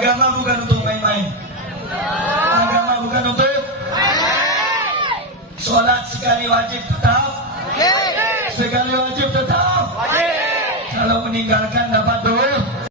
Agama bukan untuk main-main. Agama bukan untuk sholat sekali wajib tetap. Sekali wajib tetap. Kalau meninggalkan dapat dosa.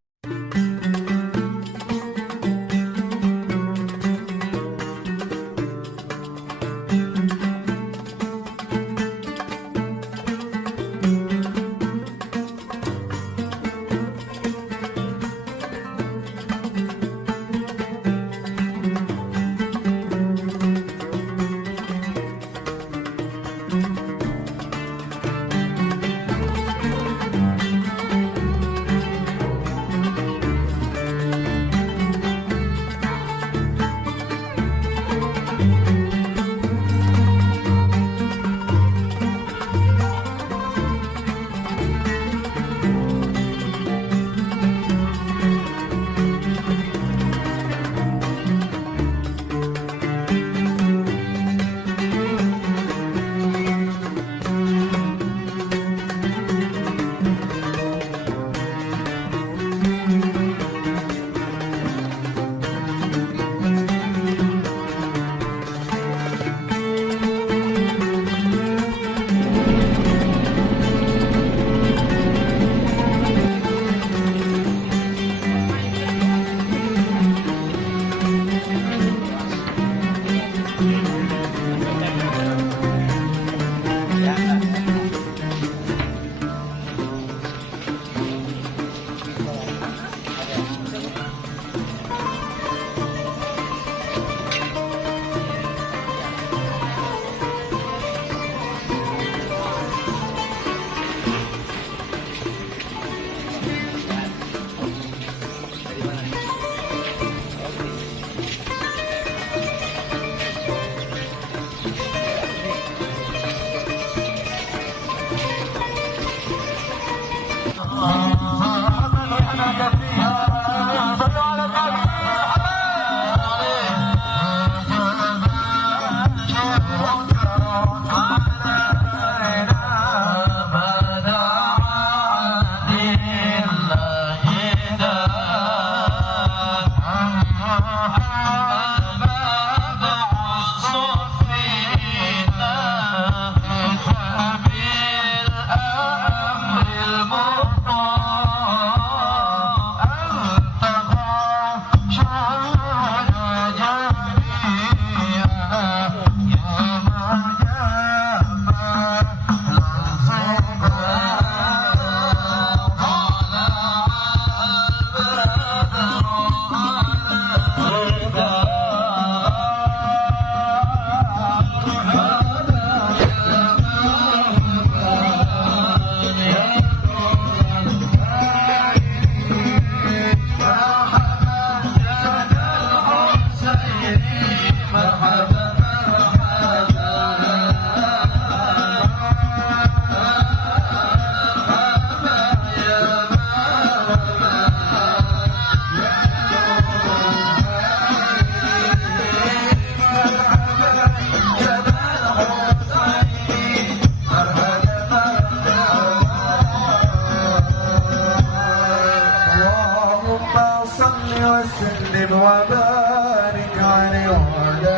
وسلم وبارك عليه وعلى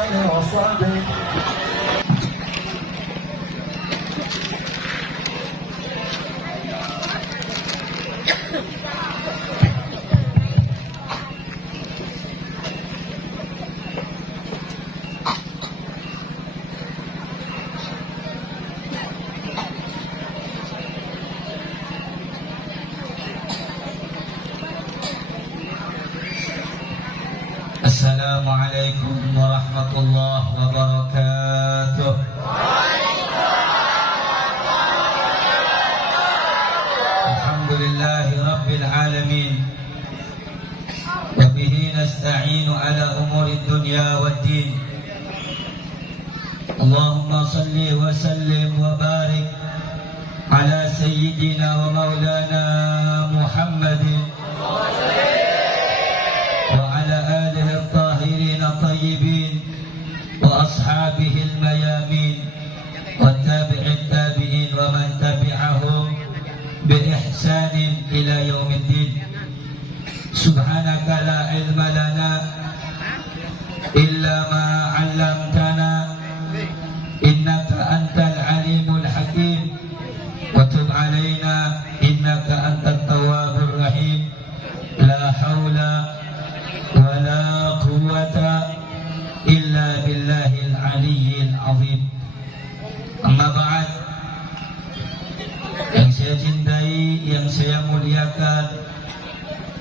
آله وصحبه. Assalamualaikum warahmatullahi wabarakatuh. Alhamdulillahi rabbil alamin. Wa bihi nasta'inu ala umuri dunya waddin. Allahumma salli wa sallim wa barik ala sayyidina wa maulana Muhammadin الطيبين وأصحابه الميامين والتابع التابعين ومن تبعهم بإحسان إلى يوم الدين. سبحان subhanaka la ilma lana illa ma 'allamtana innaka antal alimul hakim wa tub 'alaina innaka antat tawwabur rahim la haula wa la quwwata illa billahil aliyyil azim. Amma ba'd. Yang saya cintai, yang saya muliakan,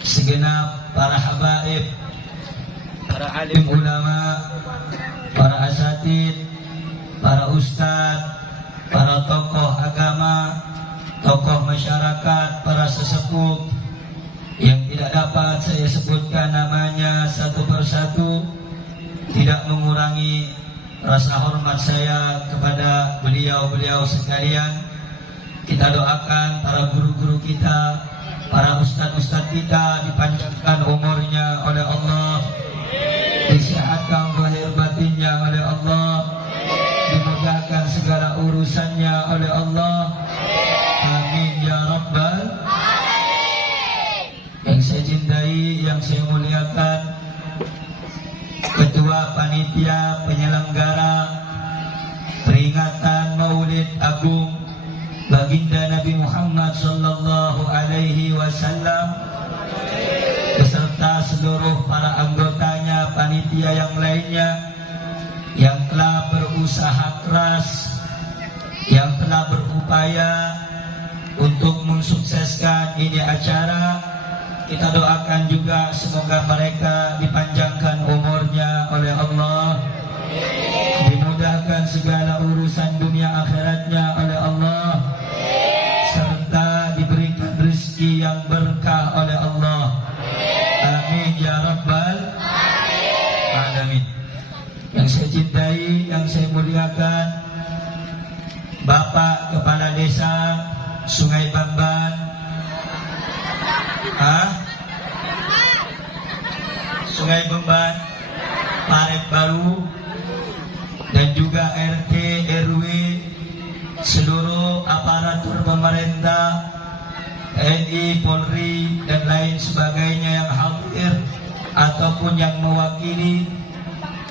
segenap para habaib, para alim ulama, para asatid, para ustadz, para tokoh agama, tokoh masyarakat, para sesepuh yang tidak dapat saya sebutkan namanya satu persatu, tidak mengurangi rasa hormat saya kepada beliau-beliau sekalian. Kita doakan para guru-guru kita, para ustadz-ustadz kita dipanjangkan umurnya oleh Allah, disehatkan lahir batinnya oleh Allah, dimudahkan segala urusannya oleh Allah. Amin ya rabbal alamin. Yang saya cintai, yang saya muliakan, Ketua Panitia Penyelenggara Peringatan Maulid Agung Baginda Nabi Muhammad sallallahu alaihi wasallam beserta seluruh para anggotanya, panitia yang lainnya yang telah berusaha keras, yang telah berupaya untuk mensukseskan ini acara. Kita doakan juga semoga mereka dipanjangkan umurnya oleh Allah, dimudahkan segala urusan dunia akhiratnya oleh Allah, serta diberikan rezeki yang berkah oleh Allah. Amin ya rabbal alamin. Yang saya cintai, yang saya muliakan, Bapak Kepala Desa Sungai Bamban, Sungai Bamban, Paret Baru, dan juga RT, RW, seluruh aparatur pemerintah, TNI, Polri, dan lain sebagainya yang hadir ataupun yang mewakili.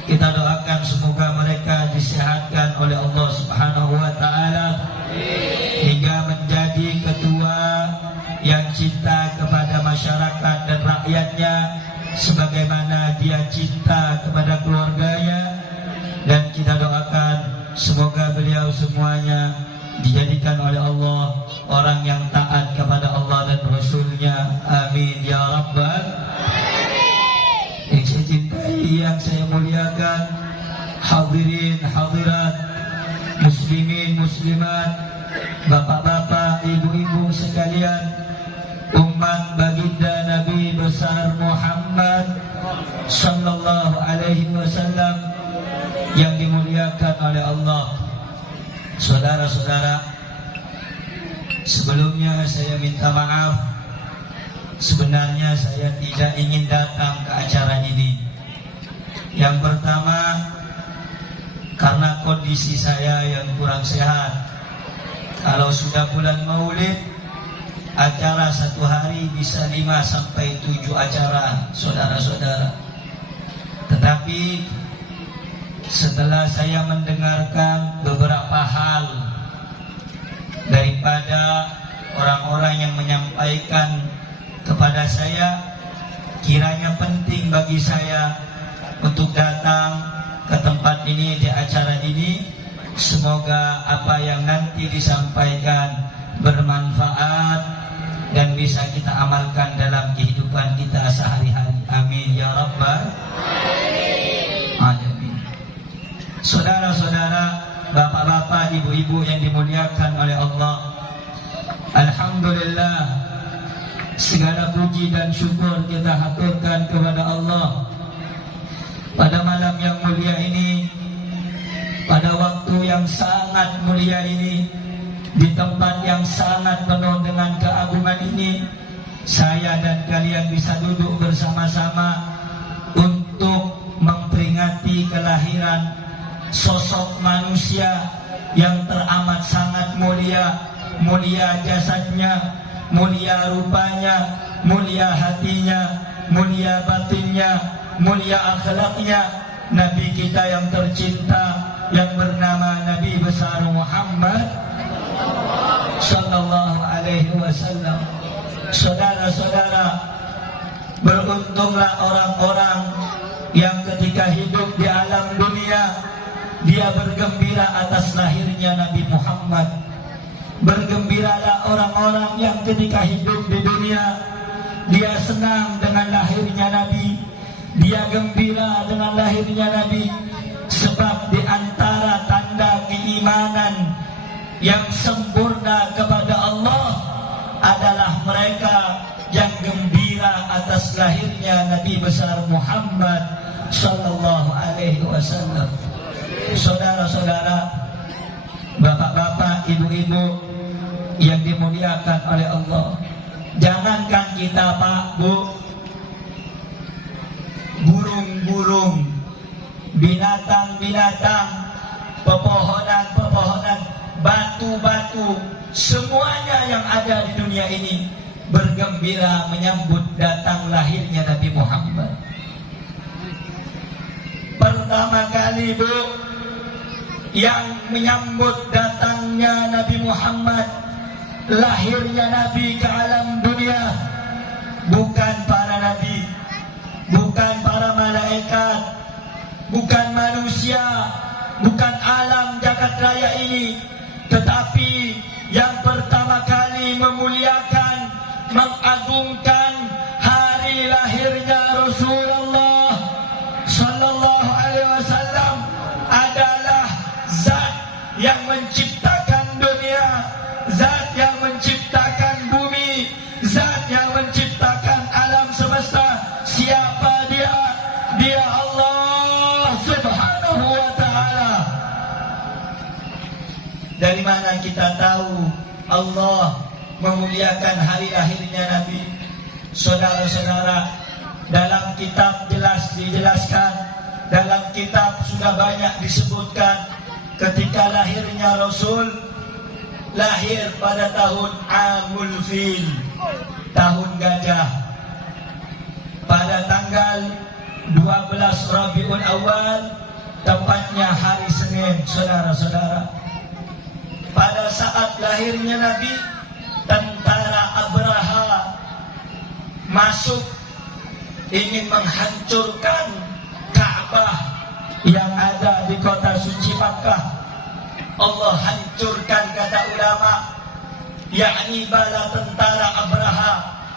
Kita doakan semoga mereka disehatkan oleh Allah Subhanahu wa Ta'ala hingga menjadi ketua yang cinta kepada masyarakat dan rakyatnya sebagaimana dia cinta kepada keluarganya. Dan kita doakan semoga beliau semuanya dijadikan oleh Allah orang yang taat kepada Allah dan Rasulnya. Amin ya rabbal alamin. Yang saya cintai, yang saya muliakan, hadirin hadirat, muslimin muslimat, bapak-bapak, ibu-ibu sekalian, umat baginda Nabi besar Muhammad sallallahu alaihi wasallam yang dimuliakan oleh Allah. Saudara-saudara, sebelumnya saya minta maaf. Sebenarnya saya tidak ingin datang ke acara ini. Yang pertama, karena kondisi saya yang kurang sehat. Kalau sudah bulan Maulid, acara satu hari bisa 5 sampai 7 acara, saudara-saudara. Tetapi setelah saya mendengarkan beberapa hal daripada orang-orang yang menyampaikan kepada saya, kiranya penting bagi saya untuk datang ke tempat ini, di acara ini. Semoga apa yang nanti disampaikan bermanfaat dan bisa kita amalkan dalam kehidupan kita sehari-hari. Amin ya rabbal alamin. Saudara-saudara, bapak-bapak, ibu-ibu yang dimuliakan oleh Allah, alhamdulillah, segala puji dan syukur kita haturkan kepada Allah pada malam yang mulia ini, pada waktu yang sangat mulia ini, di tempat yang sangat penuh dengan keagungan ini. Saya dan kalian bisa duduk bersama-sama untuk memperingati kelahiran sosok manusia yang teramat sangat mulia, mulia jasadnya, mulia rupanya, mulia hatinya, mulia batinnya, mulia akhlaknya, Nabi kita yang tercinta yang bernama Nabi besar Muhammad sallallahu alaihi wasallam. Saudara-saudara, beruntunglah orang-orang yang ketika hidup di alam dunia dia bergembira atas lahirnya Nabi Muhammad. Bergembiralah orang-orang yang ketika hidup di dunia dia senang dengan lahirnya Nabi, dia gembira dengan lahirnya Nabi. Sebab di antara tanda keimanan yang sempurna kepada Allah adalah mereka yang gembira atas lahirnya Nabi besar Muhammad sallallahu alaihi wasallam. Saudara-saudara, bapak-bapak, ibu-ibu yang dimuliakan oleh Allah, jangankan kita Pak, Bu, burung-burung, binatang-binatang, pepohonan-pepohonan, batu-batu, semuanya yang ada di dunia ini bergembira menyambut datang lahirnya Nabi Muhammad. Pertama kali, Bu, yang menyambut datangnya Nabi Muhammad, lahirnya Nabi ke alam dunia, bukan para nabi, bukan para malaikat, bukan manusia, bukan alam jagat raya ini, tetapi yang pertama kali memuliakan, mengagungkan hari lahirnya Rasulullah sallallahu alaihi wasallam adalah zat yang menciptakan dunia, zat yang menciptakan bumi, zat yang menciptakan alam semesta. Siapa dia? Dia Allah Subhanahu wa ta'ala. Dari mana kita tahu Allah memuliakan hari lahirnya Nabi? Saudara-saudara, dalam kitab jelas dijelaskan, dalam kitab sudah banyak disebutkan ketika lahirnya Rasul, lahir pada tahun Amul Fil, tahun gajah, pada tanggal 12 Rabiul Awal, tepatnya hari Senin. Saudara-saudara, pada saat lahirnya Nabi, tentara Abraha masuk ingin menghancurkan Ka'bah yang ada di kota suci Makkah. Allah hancurkan, kata ulama, yakni bala tentara Abraha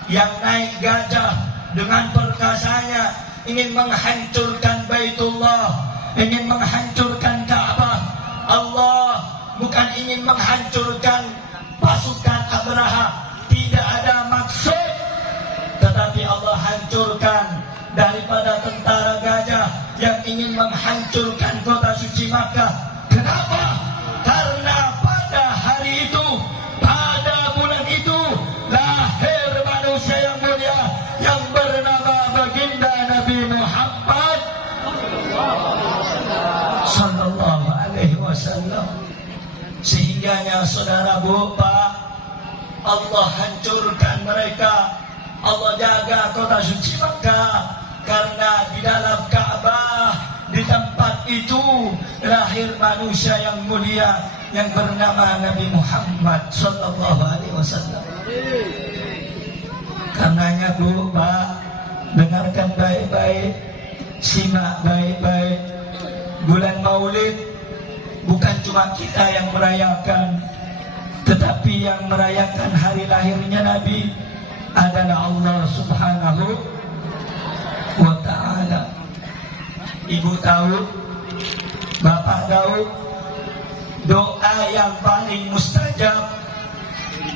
yang naik gajah dengan perkasanya ingin menghancurkan Baitullah, ingin menghancurkan Ka'bah. Allah bukan ingin menghancurkan pasukan Abraha, tidak ada maksud, tetapi Allah hancurkan daripada tentara gajah yang ingin menghancurkan kota suci Makkah. Kenapa? Karena pada hari itu, pada bulan itu, lahir manusia yang mulia yang bernama baginda Nabi Muhammad sallallahu alaihi wasallam. Sehingganya saudara, Bu, Pak, Allah hancurkan mereka, Allah jaga kota suci Makkah, karena di dalam Ka'bah, di tempat itu lahir manusia yang mulia yang bernama Nabi Muhammad sallallahu alaihi wasallam. Karenanya, Bu, Pak, dengarkan baik-baik, simak baik-baik. Bulan Maulid bukan cuma kita yang merayakan, tetapi yang merayakan hari lahirnya Nabi adalah Allah Subhanahu wa ta'ala. Ibu tahu, Bapak tahu, doa yang paling mustajab,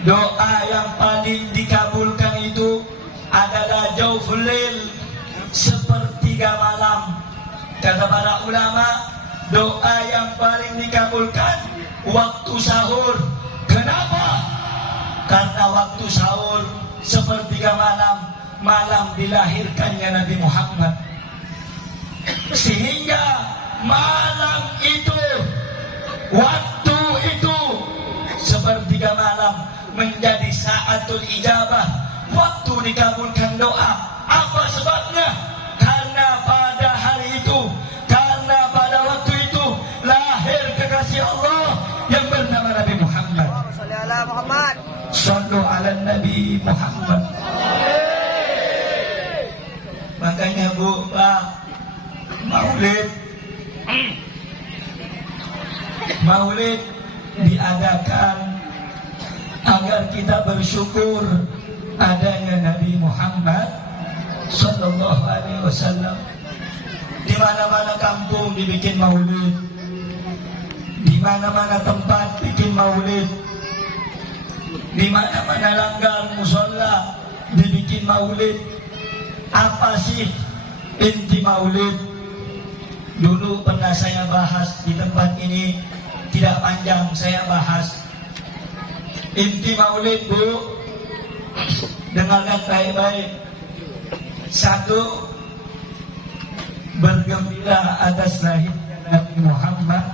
doa yang paling dikabulkan itu adalah Jauful Lail, sepertiga malam. Kata para ulama, doa yang paling dikabulkan waktu sahur. Kenapa? Karena waktu sahur sepertiga malam, malam dilahirkannya Nabi Muhammad. Sehingga malam itu, waktu itu, sepertiga malam menjadi saatul ijabah, waktu dikabulkan doa. Apa sebabnya? Karena pada hari itu, karena pada waktu itu lahir kekasih Allah yang bernama Nabi Muhammad. Sallu ala Nabi Muhammad. Makanya Bu, Pak, Maulid diadakan agar kita bersyukur adanya Nabi Muhammad Sallallahu Alaihi Wasallam. Di mana-mana kampung dibikin maulid, di mana-mana tempat bikin maulid, di mana-mana langgar musola dibikin maulid. Apa sih inti maulid? Dulu pernah saya bahas di tempat ini, tidak panjang saya bahas. Inti maulid, Bu, dengarkan baik-baik. Satu, bergembira atas lahirnya Nabi Muhammad.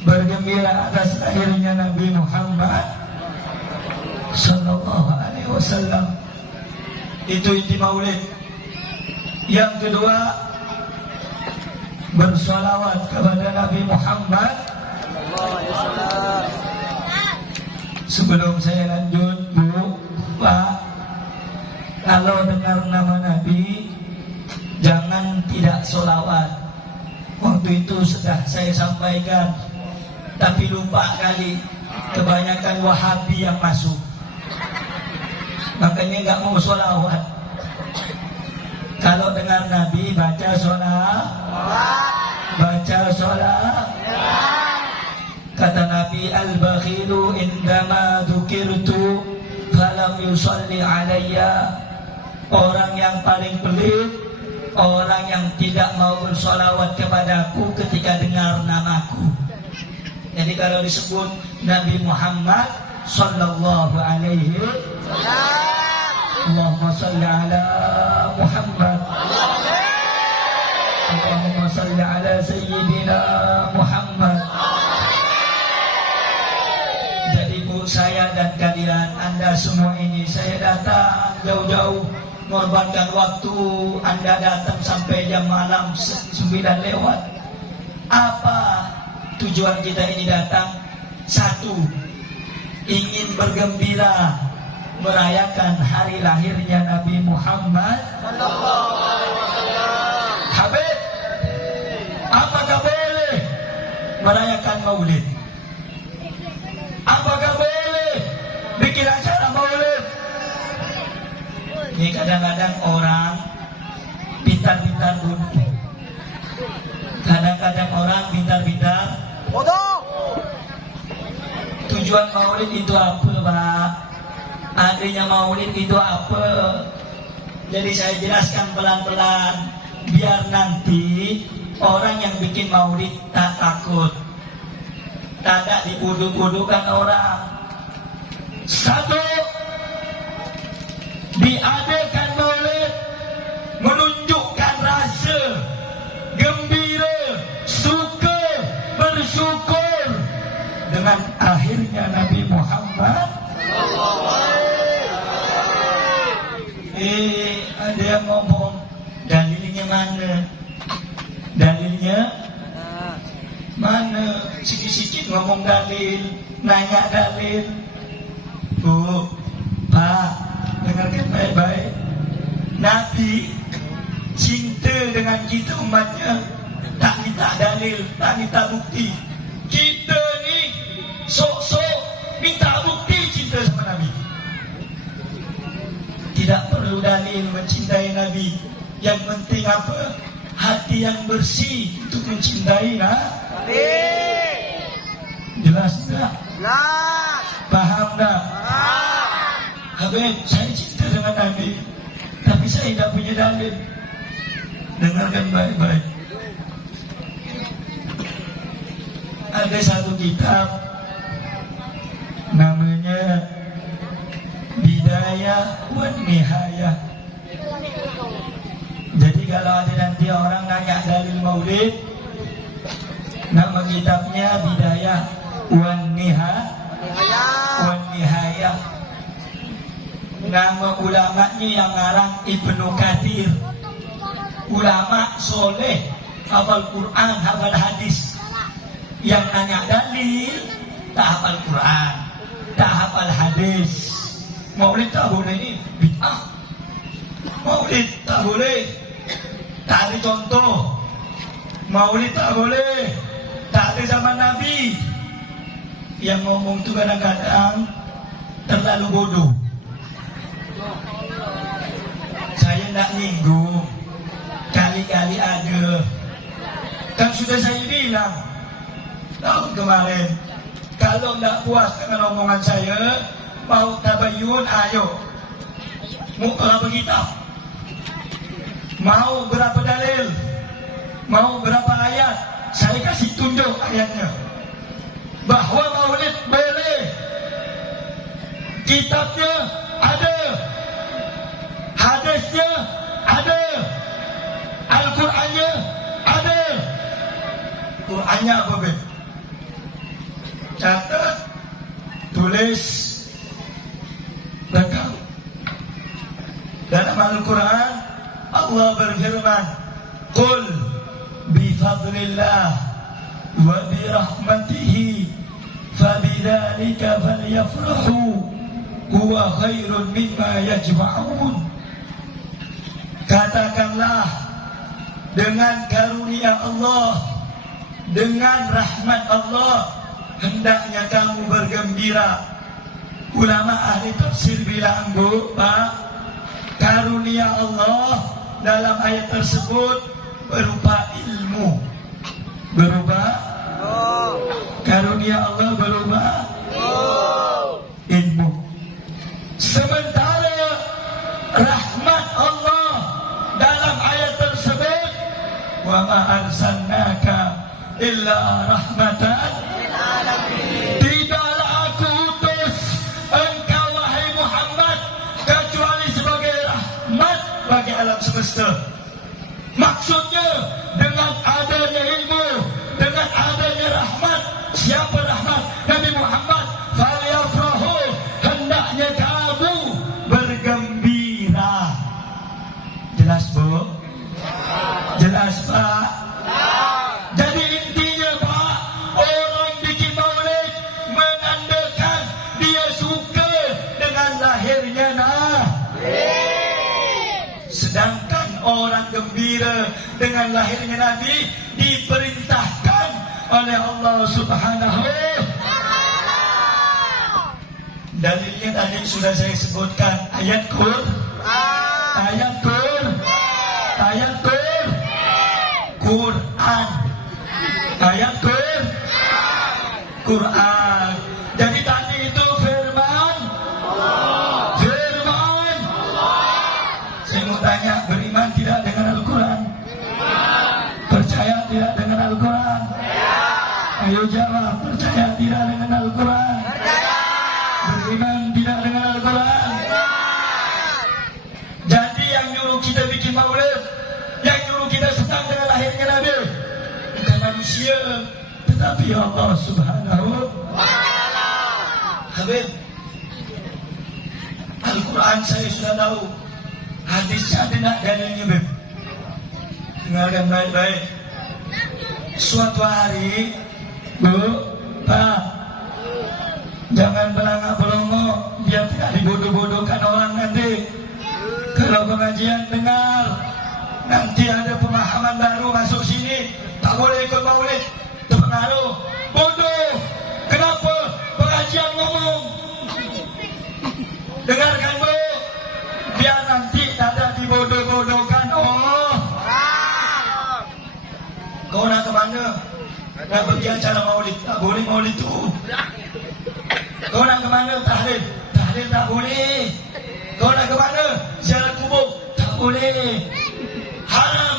Bergembira atas lahirnya Nabi Muhammad Sallallahu Alaihi Wasallam. Itu inti maulid. Yang kedua, bersolawat kepada Nabi Muhammad. Sebelum saya lanjut, Bu, Pak, kalau dengar nama Nabi, jangan tidak solawat. Waktu itu sudah saya sampaikan, tapi lupa kali, kebanyakan Wahabi yang masuk, makanya nggak mau solawat. Kalau dengar Nabi, baca solawat. Kata Nabi, al-bakhilu indama dzukirtu falam yusalli alayya. Orang yang paling pelit, orang yang tidak mau bersolawat kepadaku ketika dengar namaku. Jadi kalau disebut Nabi Muhammad Sallallahu Alaihi Wasallam, Allahumma salli ala Muhammad, Allahumma salli ala Sayyidina Muhammad. Jadi Bu, saya dan kalian, Anda semua ini, saya datang jauh-jauh, mengorbankan waktu, Anda datang sampai jam malam 9 lewat. Apa tujuan kita ini datang? Satu, ingin bergembira merayakan hari lahirnya Nabi Muhammad. Habib, apakah boleh merayakan maulid? Apakah boleh bikin acara maulid? Ini kadang-kadang orang pintar-pintar dulu. Kadang-kadang orang pintar-pintar bodoh. Tujuan maulid itu apa, Pak? Adanya maulid itu apa? Jadi saya jelaskan pelan-pelan, biar nanti orang yang bikin maulid tak takut, tak dibuduk-budukan orang. Satu, diadakan maulid menunjukkan rasa gembira, suka, bersyukur dengan akhirnya Nabi Muhammad. Ada yang ngomong, dalilnya mana? Dalilnya mana? Sikit-sikit ngomong dalil, nanya dalil. Bu, Pak, dengarkan baik-baik. Nabi cinta dengan kita umatnya, tak minta dalil, tak minta bukti. Kita ni sok-sok minta bukti cinta sama Nabi. Tidak perlu dalil mencintai Nabi. Yang penting apa? Hati yang bersih untuk mencintai Nabi. Jelas tak? Jelas. Paham tak? Paham. Habib, saya cinta dengan Nabi, tapi saya tidak punya dalil. Dengarkan baik-baik. Ada satu kitab namanya Bidayah wan Nihayah. Jadi kalau ada nanti orang nanya dalil maulid, nama kitabnya Bidayah wan Nihayah. Nama ulamanya yang ngarang Ibnu Katsir. Ulama soleh, hafal Quran, hafal hadis. Yang nanya dalil, tak hafal Quran, tak hafal hadis. Maulid tak boleh ini bid'ah. Maulid tak boleh, tak ada contoh. Maulid tak boleh, tak ada zaman Nabi. Yang ngomong tu kadang-kadang terlalu bodoh. Saya nak nyinggung, kali-kali ada. Kan sudah saya bilang tahun kemarin, kalau tak puas dengan omongan saya, mau tabayun, ayo muka berapa kitab, mau berapa dalil, mau berapa ayat, saya kasih tunjuk ayatnya bahwa maulid boleh. Kitabnya ada, hadisnya ada, Al-Qurannya ada. Qurannya apa be? Catat, tulis, rekam. Dalam Al-Quran Allah berfirman, "Qul bi fadlillah wa bi rahmatihi fabidzalika falyafrahu huwa khairun mimma yajma'un." Katakanlah, dengan karunia Allah, dengan rahmat Allah, hendaknya kamu bergembira. Ulama ahli tafsir bilang, Bu, Pak, karunia Allah dalam ayat tersebut berupa ilmu. Berupa karunia Allah berupa ilmu. Sementara rahmat Allah dalam ayat tersebut, wa ma arsalnaka illa rahmatan lil alamin. Tidaklah aku utus engkau wahai Muhammad kecuali sebagai rahmat bagi alam semesta. Maksudnya dengan adanya ilmu, dengan adanya rahmat. Siapa rahmat? Nabi Muhammad. Falyafrahu, hendaknya kamu bergembira. Jelas, Bu? Jelas, Pak? Jadi intinya, Pak, orang bikin maulid menandakan dia suka dengan lahirnya Nabi. Sedangkan orang gembira dengan lahirnya Nabi diperintahkan oleh Allah Subhanahu. Dalilnya tadi sudah saya sebutkan, ayat Quran, ayat Quran, ayat Quran, ayat Quran. Jadi tadi itu firman, firman. Saya mau tanya, beriman tidak dengan Al-Quran? Percaya tidak dengan Al-Quran? Ayo jawab, percaya tidak dengan Al-Quran? Beriman tidak dengan Al-Quran? Jadi yang nyuruh kita bikin maulid, yang nyuruh kita senang dengan lahirnya Nabi, bukan manusia, tetapi Allah Subhanahu wa ta'ala. Habib, Al-Quran saya sudah tahu, hadisnya ada nak dalilnya, Beb. Dengarkan baik-baik. Suatu hari, Bu, Pak, jangan belangak-belongo biar tidak dibodoh-bodohkan orang nanti. Kalau pengajian dengar, nanti ada pemahaman baru masuk sini, tak boleh ikut maulid, terpengaruh. Bodoh. Kenapa? Pengajian ngomong. Dengarkan, Bu, biar nanti tak ada dibodoh-bodohkan. Oh, kau nak ke mana? Nak pergi acara maulid, tak boleh maulid tu. Kau nak ke mana? Tahlil, tahlil tak boleh. Kau nak ke mana? Ziarah kubur, tak boleh. Haram.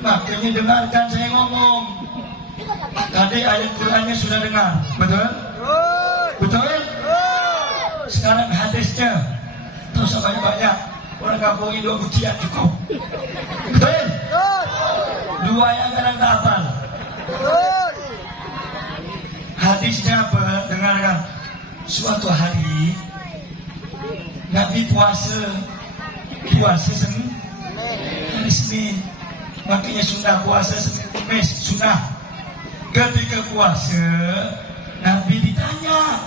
Makanya dengarkan saya ngomong. Tadi ayat Qurannya sudah dengar, betul? Betul? Sekarang hadisnya, tak usah banyak-banyak. Orang kampung ini 2 butian cukup. Betul? Dua yang kadang tak hafal. Hadisnya apa? Dengarkan. Suatu hari Nabi puasa Senin, hari Senin. Makanya sunnah puasa Senin Kamis sunnah. Ketika puasa, Nabi ditanya,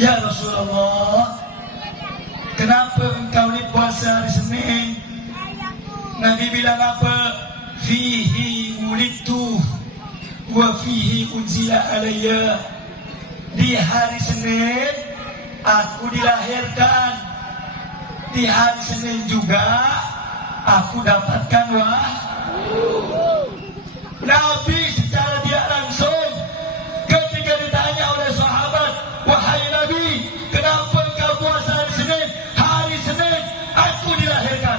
"Ya Rasulullah, kenapa engkau ni puasa hari Senin?" Nabi bilang apa? "Fihi wulidtu wa fihi unzila alayya." Di hari Senin aku dilahirkan, di hari Senin juga aku dapatkan Nabi secara tidak langsung ketika ditanya oleh sahabat, "Wahai Nabi, kenapa engkau puasa hari Senin? Hari Senin aku dilahirkan."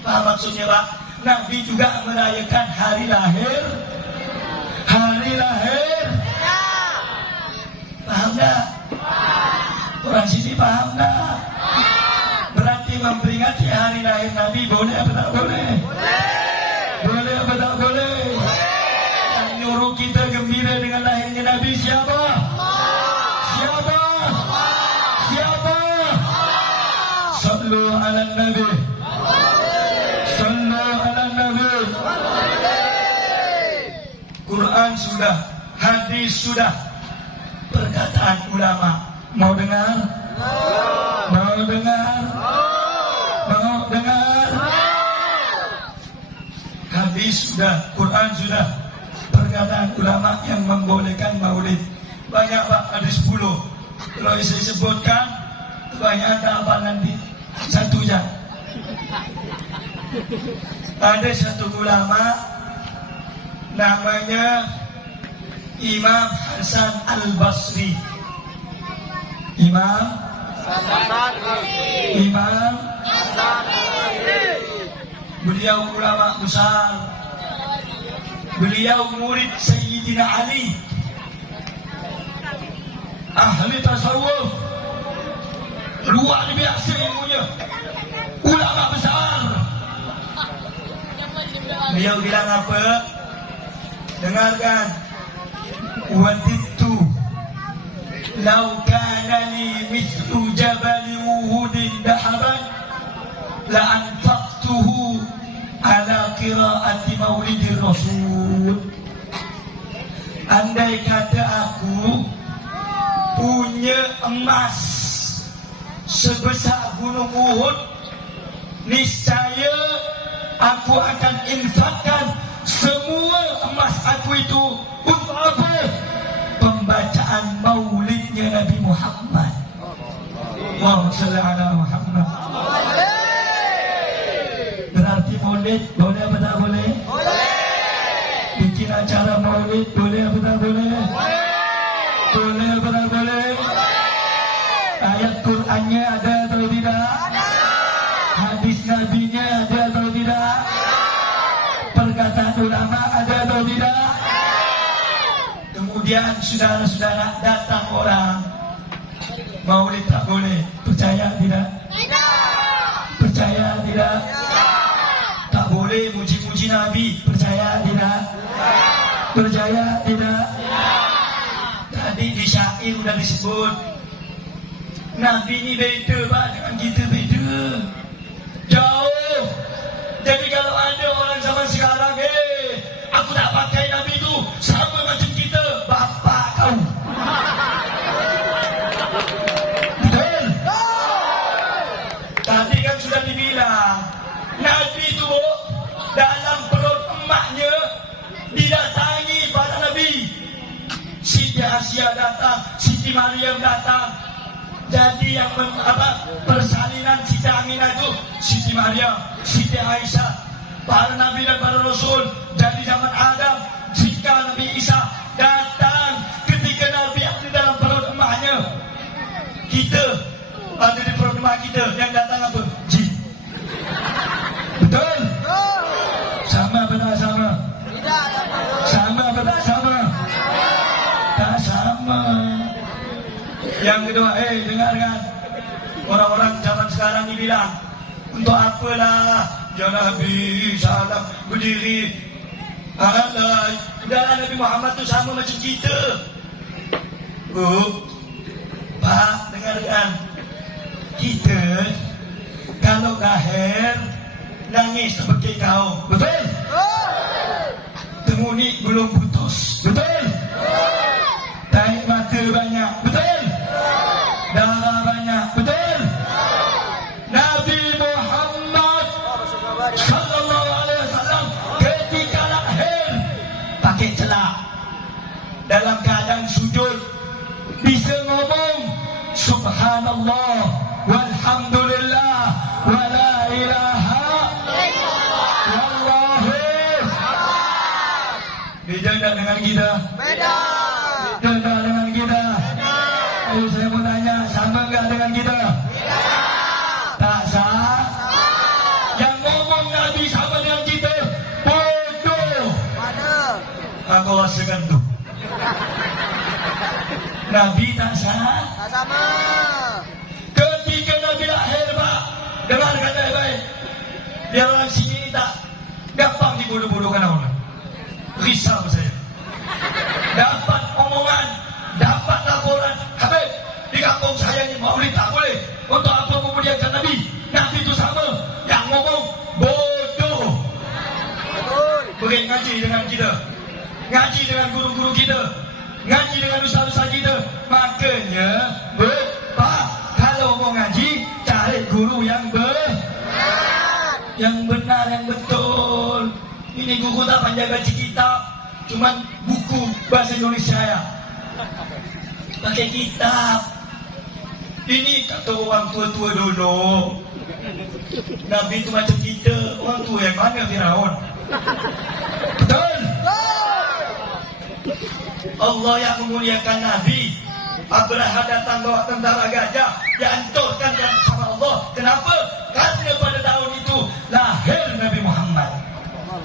Paham maksudnya, Pak? Nabi juga merayakan hari lahir. Paham tak? Orang sini paham tak? Berarti memperingati hari lahir Nabi boleh apa tak boleh? Boleh apa tak boleh? Yang nyuruh kita gembira dengan lahirnya Nabi siapa? Siapa? Sallu ala Nabi. Quran sudah, hadis sudah, perkataan ulama. Mau dengar? Hadis sudah, Quran sudah, perkataan ulama yang membolehkan maulid. Banyak Pak, ada 10. Kalau saya sebutkan, kebanyakan tak apa nanti. Satu je. Ada satu ulama, namanya Imam Hasan Al-Basri. Imam beliau ulama besar. Beliau murid Sayyidina Ali, ahli tasawuf, luar biasa ilmunya, ulama besar. Beliau bilang apa? Dengarkan. "Wadittu law kana li mithlu jabal Uhud dahaban la anfaqtuhu ala qiraati maulidir Rasul." Andai kata aku punya emas sebesar gunung Uhud, niscaya aku akan infakkan semua emas aku itu untuk apa? Pembacaan maulidnya Nabi Muhammad. Allahumma shalli ala Muhammad. Berarti maulid boleh apa tak boleh? Bikin acara maulid boleh apa tak boleh? Boleh apa tak boleh? Ayat Qurannya ada atau tidak? Hadis Nabinya ada atau tidak? Perkataan ulama ada atau tidak? Kemudian saudara-saudara datang orang, maulid tak boleh. Percaya tidak? Percaya tidak? Tak boleh muji-muji Nabi. Percaya tidak? Percaya tidak? Tadi di syair sudah disebut, Nabi ini beda Pak dengan kita, beda jauh. Jadi kalau ada orang zaman sekarang, aku tak pakai Nabi itu sama macam kita, bapak kau. Betul? Tadi kan sudah dibilang, Nabi itu dalam perut emaknya didatangi para Nabi. Siti Asia datang, Siti Maryam datang. Jadi yang persalinan Siti Aminah itu Siti Maryam, Siti Aisyah, para Nabi dan para Rasul. Jadi zaman Adam, jika Nabi Isa datang ketika Nabi ada dalam perut emaknya, kita ada di perut emak kita, yang datang apa? Jin. Betul? Sama apa tak sama? Sama apa tak sama? Tak sama. Yang kedua, dengarkan. Orang-orang zaman sekarang ini bilang, untuk apalah ya Nabi salam berdiri. Alah, udahlah Nabi Muhammad itu sama macam kita. Pak, dengarkan. Kita kalau lahir nangis seperti kau, betul? Temuni belum putus, betul? Tarik mata banyak, betul? Darah banyak, betul? Nabi Muhammad sallallahu alaihi wasallam ketika lahir pakai celak, dalam keadaan sujud bisa ngomong subhanallah walhamdulillah wala ilaha wallahu. Beda tak dengan kita? Beda. Beda tak dengan kita? Ayo saya mau tanya, sama enggak dengan kita? Tak sah. Yang ngomong Nabi sama dengan kita bodoh. Mana? Aku rasakan tu. Nabi tak sah. Tak sama. Ketika Nabi lahir, Pak, dengar kata baik. Biar orang sini tak gampang dibodoh-bodohkan orang. Risau saya. Dapat omongan, dapat laporan. Habib, di kampung saya ni maulid tak boleh. Untuk apa memuliakan Nabi? Nabi itu sama. Yang ngomong bodoh. Betul. Boleh ngaji dengan kita, ngaji dengan guru-guru kita, ngaji dengan ustaz-ustaz kita. Makanya Pak, kalau mau ngaji cari guru yang benar, yang betul. Ini guru tak pandai baca kitab, cuman buku bahasa Indonesia ya. Pakai kitab. Ini kata orang tua-tua dulu. Nabi itu macam kita. Orang tua yang mana Firaun? Betul? Allah yang memuliakan Nabi. Abraha datang bawa tentara gajah, dihancurkan sama Allah. Kenapa? Karena pada tahun itu lahir Nabi Muhammad.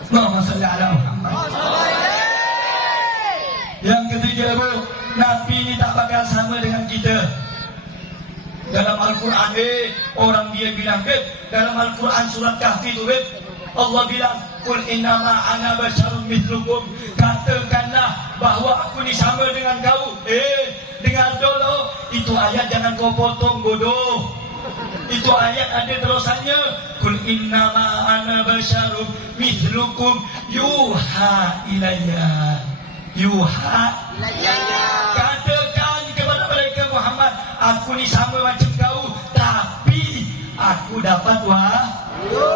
Allahumma salli ala Muhammad. Yang ketiga, Bu, Nabi ini tak bakal sama dengan kita. Dalam Al-Quran, orang dia bilang, dalam Al-Quran surat Kahfi itu, Allah bilang, Qul innama ana basyarun mithlukum. Katakanlah bahawa aku ni sama dengan kau. Dengar dulu, itu ayat jangan kau potong bodoh. Itu ayat ada terusannya. Qul innama ana basyarun mithlukum yuha ilayya. Yuha ilayya. Katakan kepada mereka Muhammad, aku ni sama macam kau, tapi aku dapat wahyu.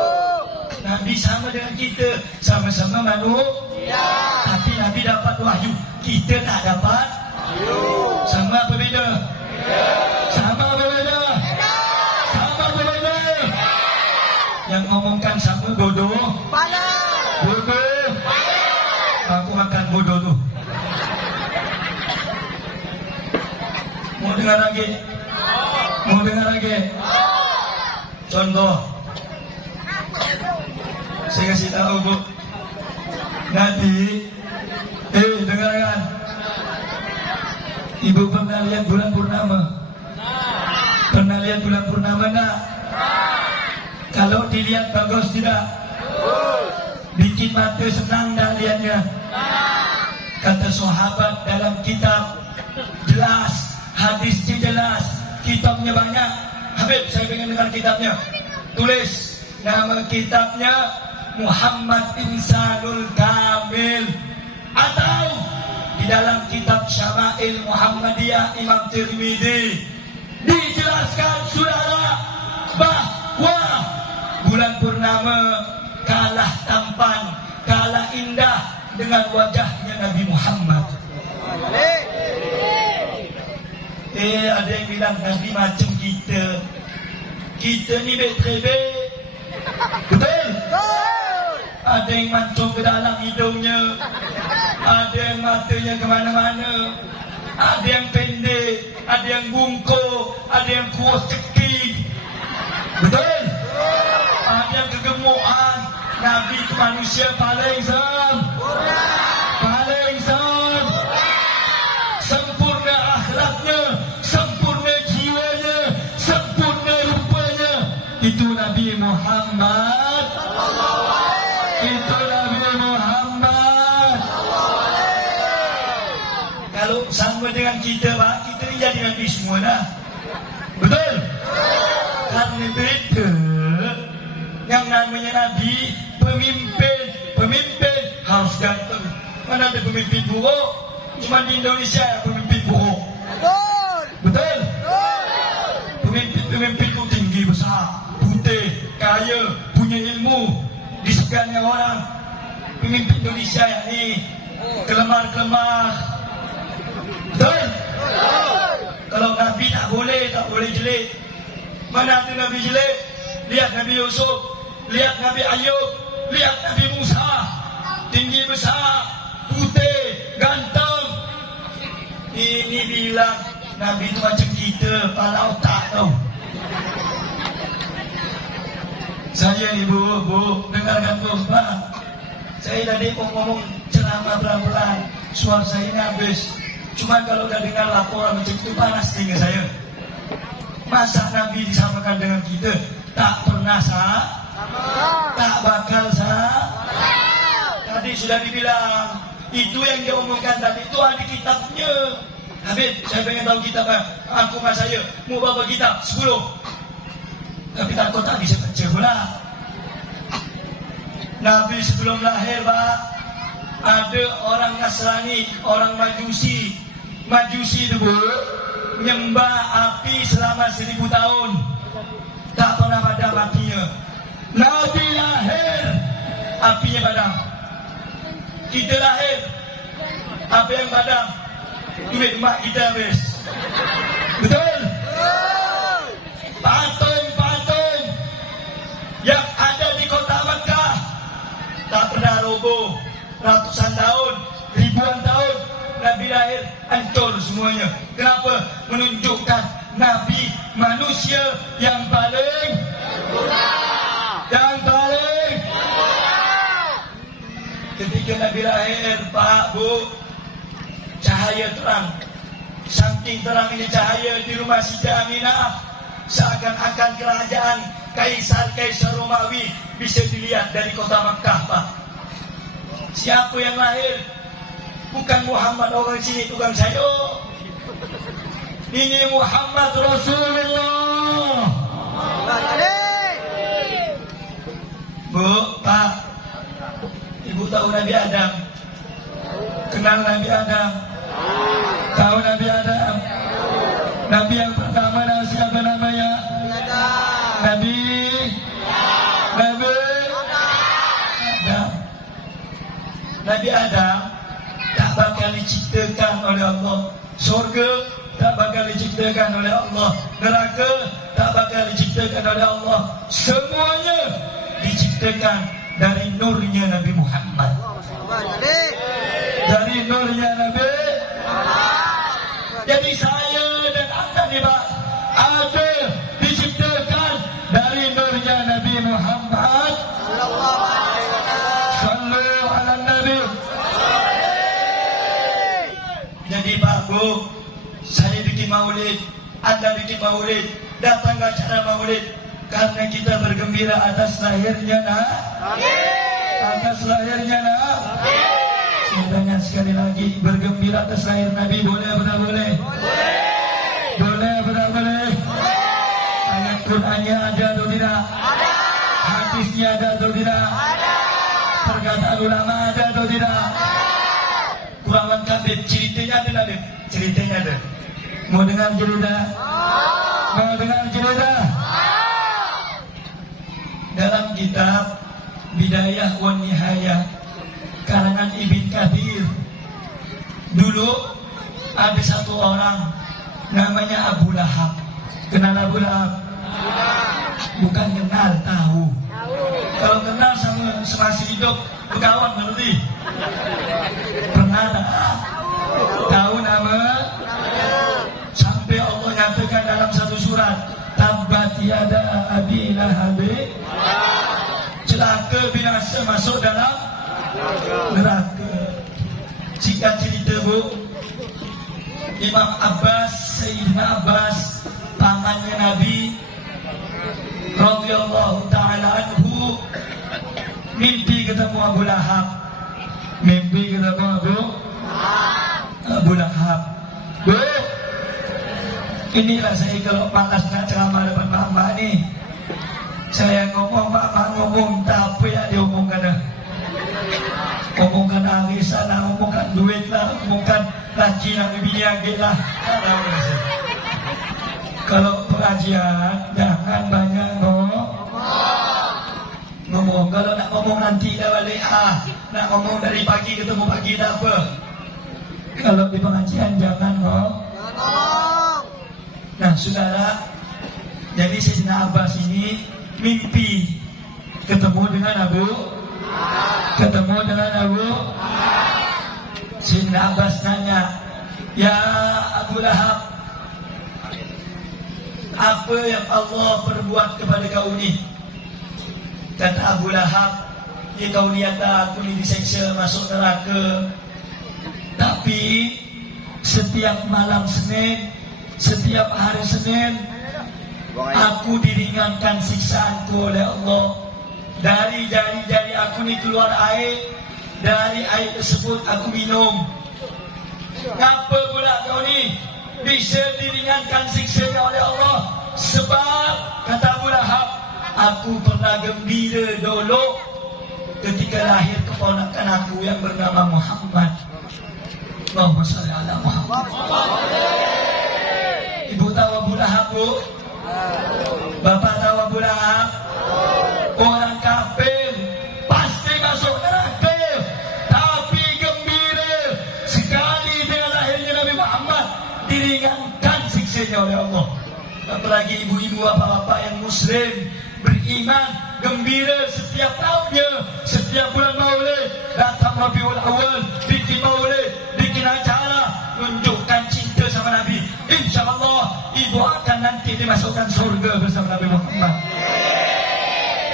Nabi sama dengan kita, sama-sama manusia, tapi Nabi dapat wahyu, kita tak dapat wahyu. Sama apa beda? Sama apa beda? Sama apa beda? Yang ngomongkan sama bodoh. Bodoh. Aku makan bodoh tu. Mau dengar lagi? Mau dengar lagi? Contoh. Saya kasih tahu, Bu. Nanti, dengarkan. Ibu pernah lihat bulan purnama? Pernah lihat bulan purnama tak? Kalau dilihat bagus tidak? Bikin mata senang tak lihatnya? Kata sahabat dalam kitab jelas, hadisnya jelas, kitabnya banyak. Habib, saya ingin dengar kitabnya. Tulis nama kitabnya Muhammad Insanul Kamil, atau di dalam kitab Syama'il Muhammadiyah Imam Tirmidzi dijelaskan saudara bahwa bulan purnama kalah tampan, kalah indah dengan wajahnya Nabi Muhammad. Ada yang bilang Nabi macam kita. Kita ni betrebe. Betul? Ada yang mancung ke dalam hidungnya, ada yang matanya ke mana-mana, ada yang pendek, ada yang bungkuk, ada yang kurus cekik. Betul? Ada yang kegemukan. Nabi itu manusia paling sempurna akhlaknya, sempurna jiwanya, sempurna rupanya. Itu Nabi Muhammad. Itu Nabi Muhammad. Kalau sama dengan kita, Pak, kita ni jadi Nabi semua dah. Betul? ini beda. Yang namanya Nabi pemimpin harus ganteng. Mana ada pemimpin buruk? Cuma di Indonesia ya pemimpin buruk. Betul? Pemimpin itu tinggi besar, putih, kaya, punya ilmu, disegani orang. Pemimpin Indonesia ya ini kelemar-kelemar. Betul? Kalau Nabi tak boleh jelek. Mana ada Nabi jelek? Lihat Nabi Yusuf, lihat Nabi Ayub, lihat Nabi Musa, tinggi besar, putih, ganteng. Ini bilang Nabi itu macam kita, kepala otak tau. Saya ni bu, dengarkan bu, Pak. Saya tadi mau ngomong ceramah pelan-pelan, suara saya ini habis. Cuma kalau dah dengar laporan macam itu panas telinga saya. Masa Nabi disamakan dengan kita? Tak pernah tak bakal Tadi sudah dibilang, itu yang dia omongkan tadi itu ada kitabnya. Habib, saya pengen tahu kitabnya. Aku mas saya mau bawa kitab 10. Tapi takut tak bisa baca pula. Nabi sebelum lahir Pak, ada orang Nasrani, orang Majusi. Majusi itu Bu, menyembah api selama 1000 tahun. Tak pernah padam apinya. Nabi lahir, apinya padam. Kita lahir, api yang padam. Duit mak kita habis. Betul? Patung-patung yang ada di kota Mekah tak pernah roboh. Ratusan tahun, ribuan tahun Nabi lahir, hancur semuanya. Kenapa? Menunjukkan Nabi manusia yang paling ketika Nabi lahir Pak Bu, cahaya terang. Saking terang ini cahaya di rumah Siti Aminah, seakan-akan kerajaan Kaisar Romawi bisa dilihat dari kota Makkah Pak. Siapa yang lahir? Bukan Muhammad orang sini tukang sayur. Ini Muhammad Rasulullah. Bu, Pak, Ibu tahu Nabi Adam? Kenal Nabi Adam? Tahu Nabi Adam? Nabi yang pertama siapa namanya? Nabi Adam. Nabi Adam tak bakal diciptakan oleh Allah. Surga tak bakal diciptakan oleh Allah. Neraka tak bakal diciptakan oleh Allah. Semuanya diciptakan dari nurnya Nabi Muhammad. Dari nurnya Nabi. Jadi saya dan anda nih Pak, ada diciptakan dari nurnya Nabi Muhammad. Sallu ala Nabi. Jadi Pak Bu, saya bikin maulid, anda bikin maulid, datang ke acara maulid karena kita bergembira atas lahirnya atas lahirnya Saya tanya sekali lagi, bergembira atas lahir Nabi boleh atau tak boleh? Boleh atau tak boleh? Ayat Qurannya ada atau tidak? Hadisnya ada atau tidak? Perkataan ulama ada atau tidak? Kurang lengkap, ceritanya ada Nabi. Ceritanya ada. Mau dengar cerita? Mau dengar cerita? Dalam kitab Bidayah wa Nihayah karangan Ibn Kathir, dulu ada satu orang namanya Abu Lahab. Kenal Abu Lahab? Bukan kenal, tahu. Kalau kenal sama semasa hidup berkawan berarti. Pernah tak? Tahu nama? Sampai Allah nyatakan dalam satu surat, Tabbat yada Abi Lahab, celaka binasa masuk dalam neraka. Singkat cerita Bu, Imam Abbas, Sayyidina Abbas, pamannya Nabi radhiyallahu ta'ala anhu, mimpi ketemu Abu Lahab. Mimpi ketemu Abu Lahab. Bu, inilah saya kalau panas nak ceramah depan mak-mak ni, Saya ngomong Pak ngomong tapi ya diomongkan dah. Ngomongkan arisan lah, ngomongkan duit lah, ngomongkan laki lah, bini agak lah. Kalau pengajian jangan banyak ngomong. Kalau nak ngomong nanti dah balik nak ngomong dari pagi ketemu pagi tak apa. Kalau di pengajian jangan ngomong. Nah saudara, jadi Sayyidina Abbas ini mimpi ketemu dengan Abu Sayyidina Abbas nanya, ya Abu Lahab, apa yang Allah perbuat kepada kau ni? Kata Abu Lahab, ya kau lihat aku ni diseksa masuk neraka, tapi setiap malam Senin, setiap hari Senin aku diringankan siksaanku oleh Allah. Dari jari-jari aku ni keluar air, dari air tersebut aku minum. Kenapa pula kau ni bisa diringankan siksanya oleh Allah? Sebab kata Abu Lahab, aku pernah gembira dulu ketika lahir keponakan aku yang bernama Muhammad. Allahumma shalli ala Muhammad. Ibu tahu Abu Lahab, Bu? Bapak tahu Abu Lahab? Orang kafir pasti masuk neraka, tapi gembira sekali dengan lahirnya Nabi Muhammad, diringankan siksanya oleh Allah. Apalagi ibu-ibu, bapak-bapak yang muslim beriman, gembira setiap tahunnya, setiap bulan Maulid, datang Rabiul Awal, bikin Maulid, bikin acara, menunjukkan cinta sama Nabi. InsyaAllah ibu akan nanti dimasukkan surga bersama Nabi Muhammad.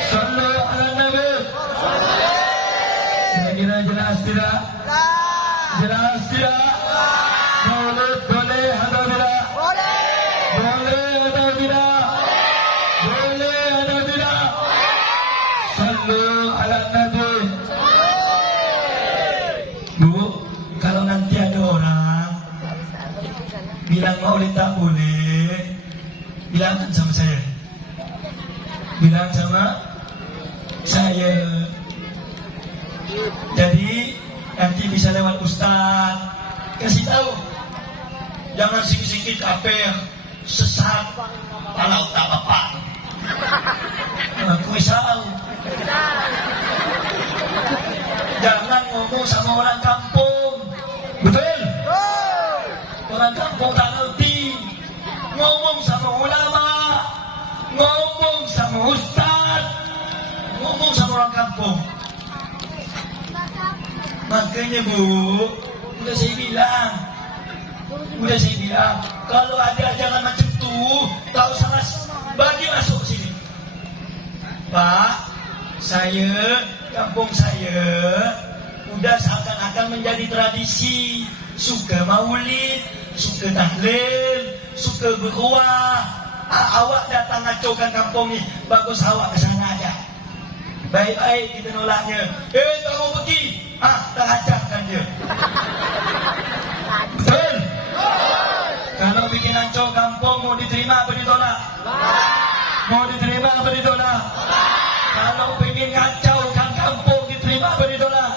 Sallu ala Nabi. Kira-kira jelas tidak? Jelas tidak? Maulid boleh atau tidak? Boleh atau tidak? Boleh atau tidak? Sallu ala Nabi. Bu, kalau nanti ada orang bilang Maulid tak boleh, bilangkan sama saya. Bilang sama saya. Jadi nanti bisa lewat ustaz, kasih tahu, jangan sikit-sikit kafir, sesat, kalau tak apa-apa. Aku misal, jangan ngomong sama orang kampung, betul? Orang kampung tak ngerti. Ngomong sama ulama, ngomong sama ustaz, ngomong sama orang kampung. Makanya Bu, udah saya bilang, kalau ada ajaran macam tu, tak usah bagi masuk sini. Pak, saya, kampung saya udah seakan-akan menjadi tradisi, suka maulid, suka tahlil, suka berkuah. Awak datang ngacaukan kampung ni, bagus awak ke sana aja. Baik-baik kita nolaknya. Tak mau pergi, tak ajarkan dia. Betul? Kalau bikin hancur kampung, mau diterima apa ditolak? Mau diterima apa ditolak? Kalau pengen ngacaukan kampung, diterima apa ditolak?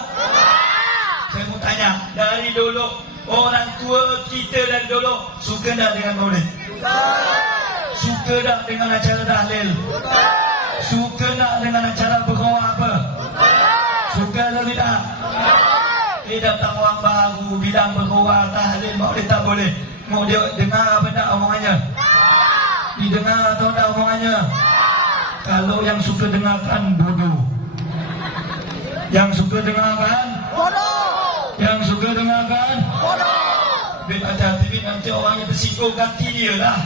Saya mau tanya, dari dulu orang tua kita dari dulu suka tak dengan maulid? Suka tak dengan acara tahlil? Suka tak dengan acara berkuah apa? Suka atau tidak? Datang orang baru bilang berkuah tahlil maulid tak boleh. Mau dia dengar apa tak omongannya? Didengar atau tak omongannya? Kalau yang suka dengarkan bodoh. Yang suka dengarkan bodoh. Yang suka dengarkan bodoh. Biar hati-hati nanti orangnya tersinggung, ganti dia lah.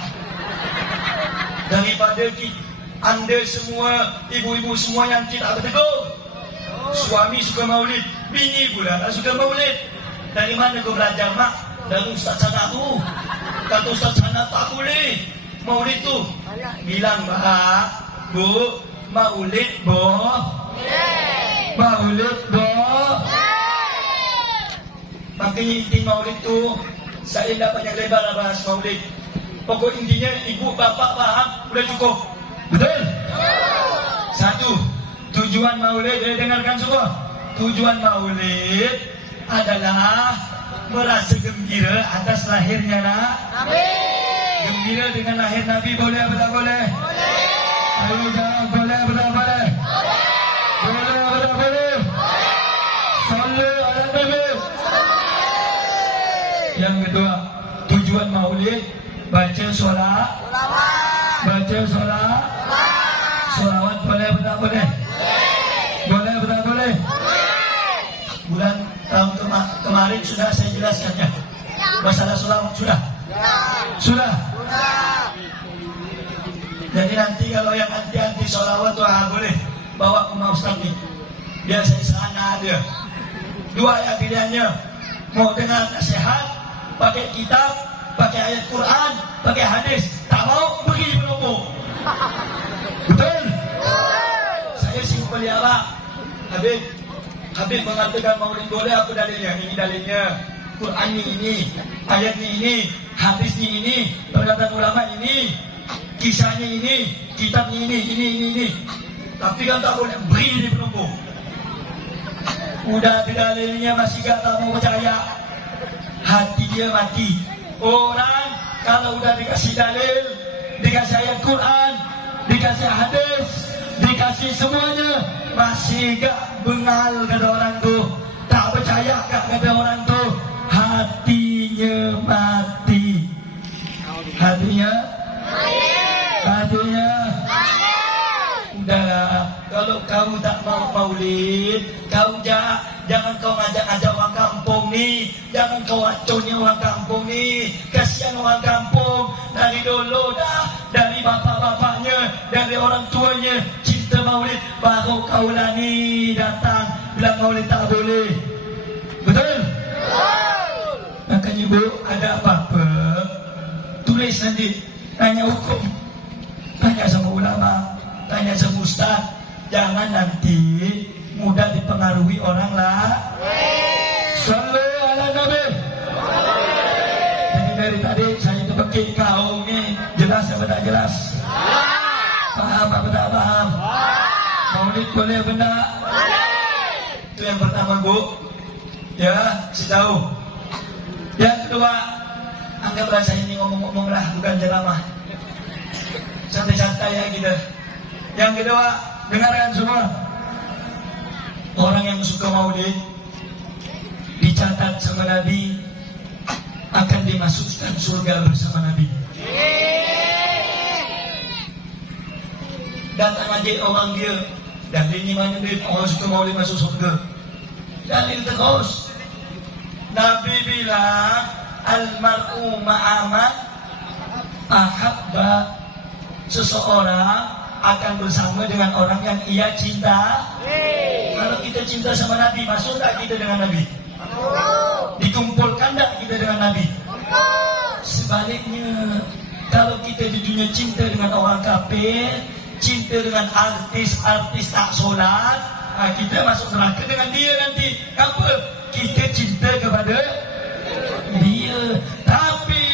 Daripada anda semua, ibu-ibu semua yang tidak bertegur. Suami suka maulid, bini pula tak suka maulid. Dari mana kau belajar, Mak? Dari Ustaz Sana tu. Kata Ustaz Sana tak boleh maulid tu. Bilang, Mak, Bu, maulid maulid makanya inti maulid tu, saya tak banyak lebar lah bahas maulid. Pokok intinya ibu bapak faham, udah cukup. Betul? Satu, tujuan maulid, dengarkan semua. Tujuan maulid adalah merasa gembira atas lahirnya Nabi. Gembira dengan lahir Nabi, boleh atau tak boleh? Boleh. Ayo jawab, boleh atau tak boleh? Boleh atau tak boleh? Sallu ala Nabi. Yang kedua, tujuan maulid baca solat. Baca solat. Solawat boleh atau tak boleh? Boleh atau tak boleh? Bulan tahun kemarin sudah saya jelaskannya. Masalah solawat sudah? Sudah. Jadi nanti kalau yang anti-anti solawat tuh boleh bawa ke Ustaz nih. Biar saya sana dia. Dua ya pilihannya. Mau dengar nasihat, pakai kitab, pakai ayat Quran, pakai hadis. Tak mau, pergi di Penopok. Betul? Saya simpel ya Pak. Habib mengatakan maulid boleh, apa dalilnya? Ini dalilnya. Quran ini, ayat ini, hadis ini, perkataan ulama ini, kisahnya ini, kitabnya ini. Tapi kan tak boleh beri di Penopok. Udah dalilnya masih gak mau percaya. Hati dia mati. Orang kalau udah dikasih dalil, dikasih ayat Quran, dikasih hadis, dikasih semuanya, masih gak bengal kata orang tu, tak percaya kata orang tu, hatinya mati. Hatinya udahlah. Kalau kamu tak mau maulid, kau jangan kau ngajak-ngajak orang kampung ni, jangan kau acuhnya orang kampung ni. Kasihan orang kampung dari dulu dah, dari bapak-bapaknya, dari orang tuanya cinta maulid, baru kaulah ni datang bilang maulid tak boleh. Betul? Makanya ibu ada apa-apa tulis nanti, tanya hukum, tanya sama ulama, tanya sama ustaz. Jangan nanti mudah dipengaruhi orang lah. Sallu ala Nabi. Jadi dari tadi saya tebaki kau ni jelas apa tak jelas? Faham apa tak faham? Maulid boleh benda? Itu yang pertama Bu. Ya, si tahu. Yang kedua, anggaplah saya ini ngomong-ngomong lah, bukan ceramah. Santai-santai ya kita. Yang kedua, dengarkan semua. Orang yang suka maulid dicatat sama Nabi akan dimasukkan surga bersama Nabi. Datang aja orang dia, dan ini mana dia orang suka maulid masuk surga. Dalil terus. Nabi bilang almar'u ma'aman ahabba, seseorang akan bersama dengan orang yang ia cinta. Kalau kita cinta sama Nabi, masuk tak kita dengan Nabi? Dikumpulkan tak kita dengan Nabi? Sebaliknya, kalau kita di dunia cinta dengan orang kafir, cinta dengan artis-artis tak solat, kita masuk neraka dengan dia nanti. Apa? Kita cinta kepada dia. Tapi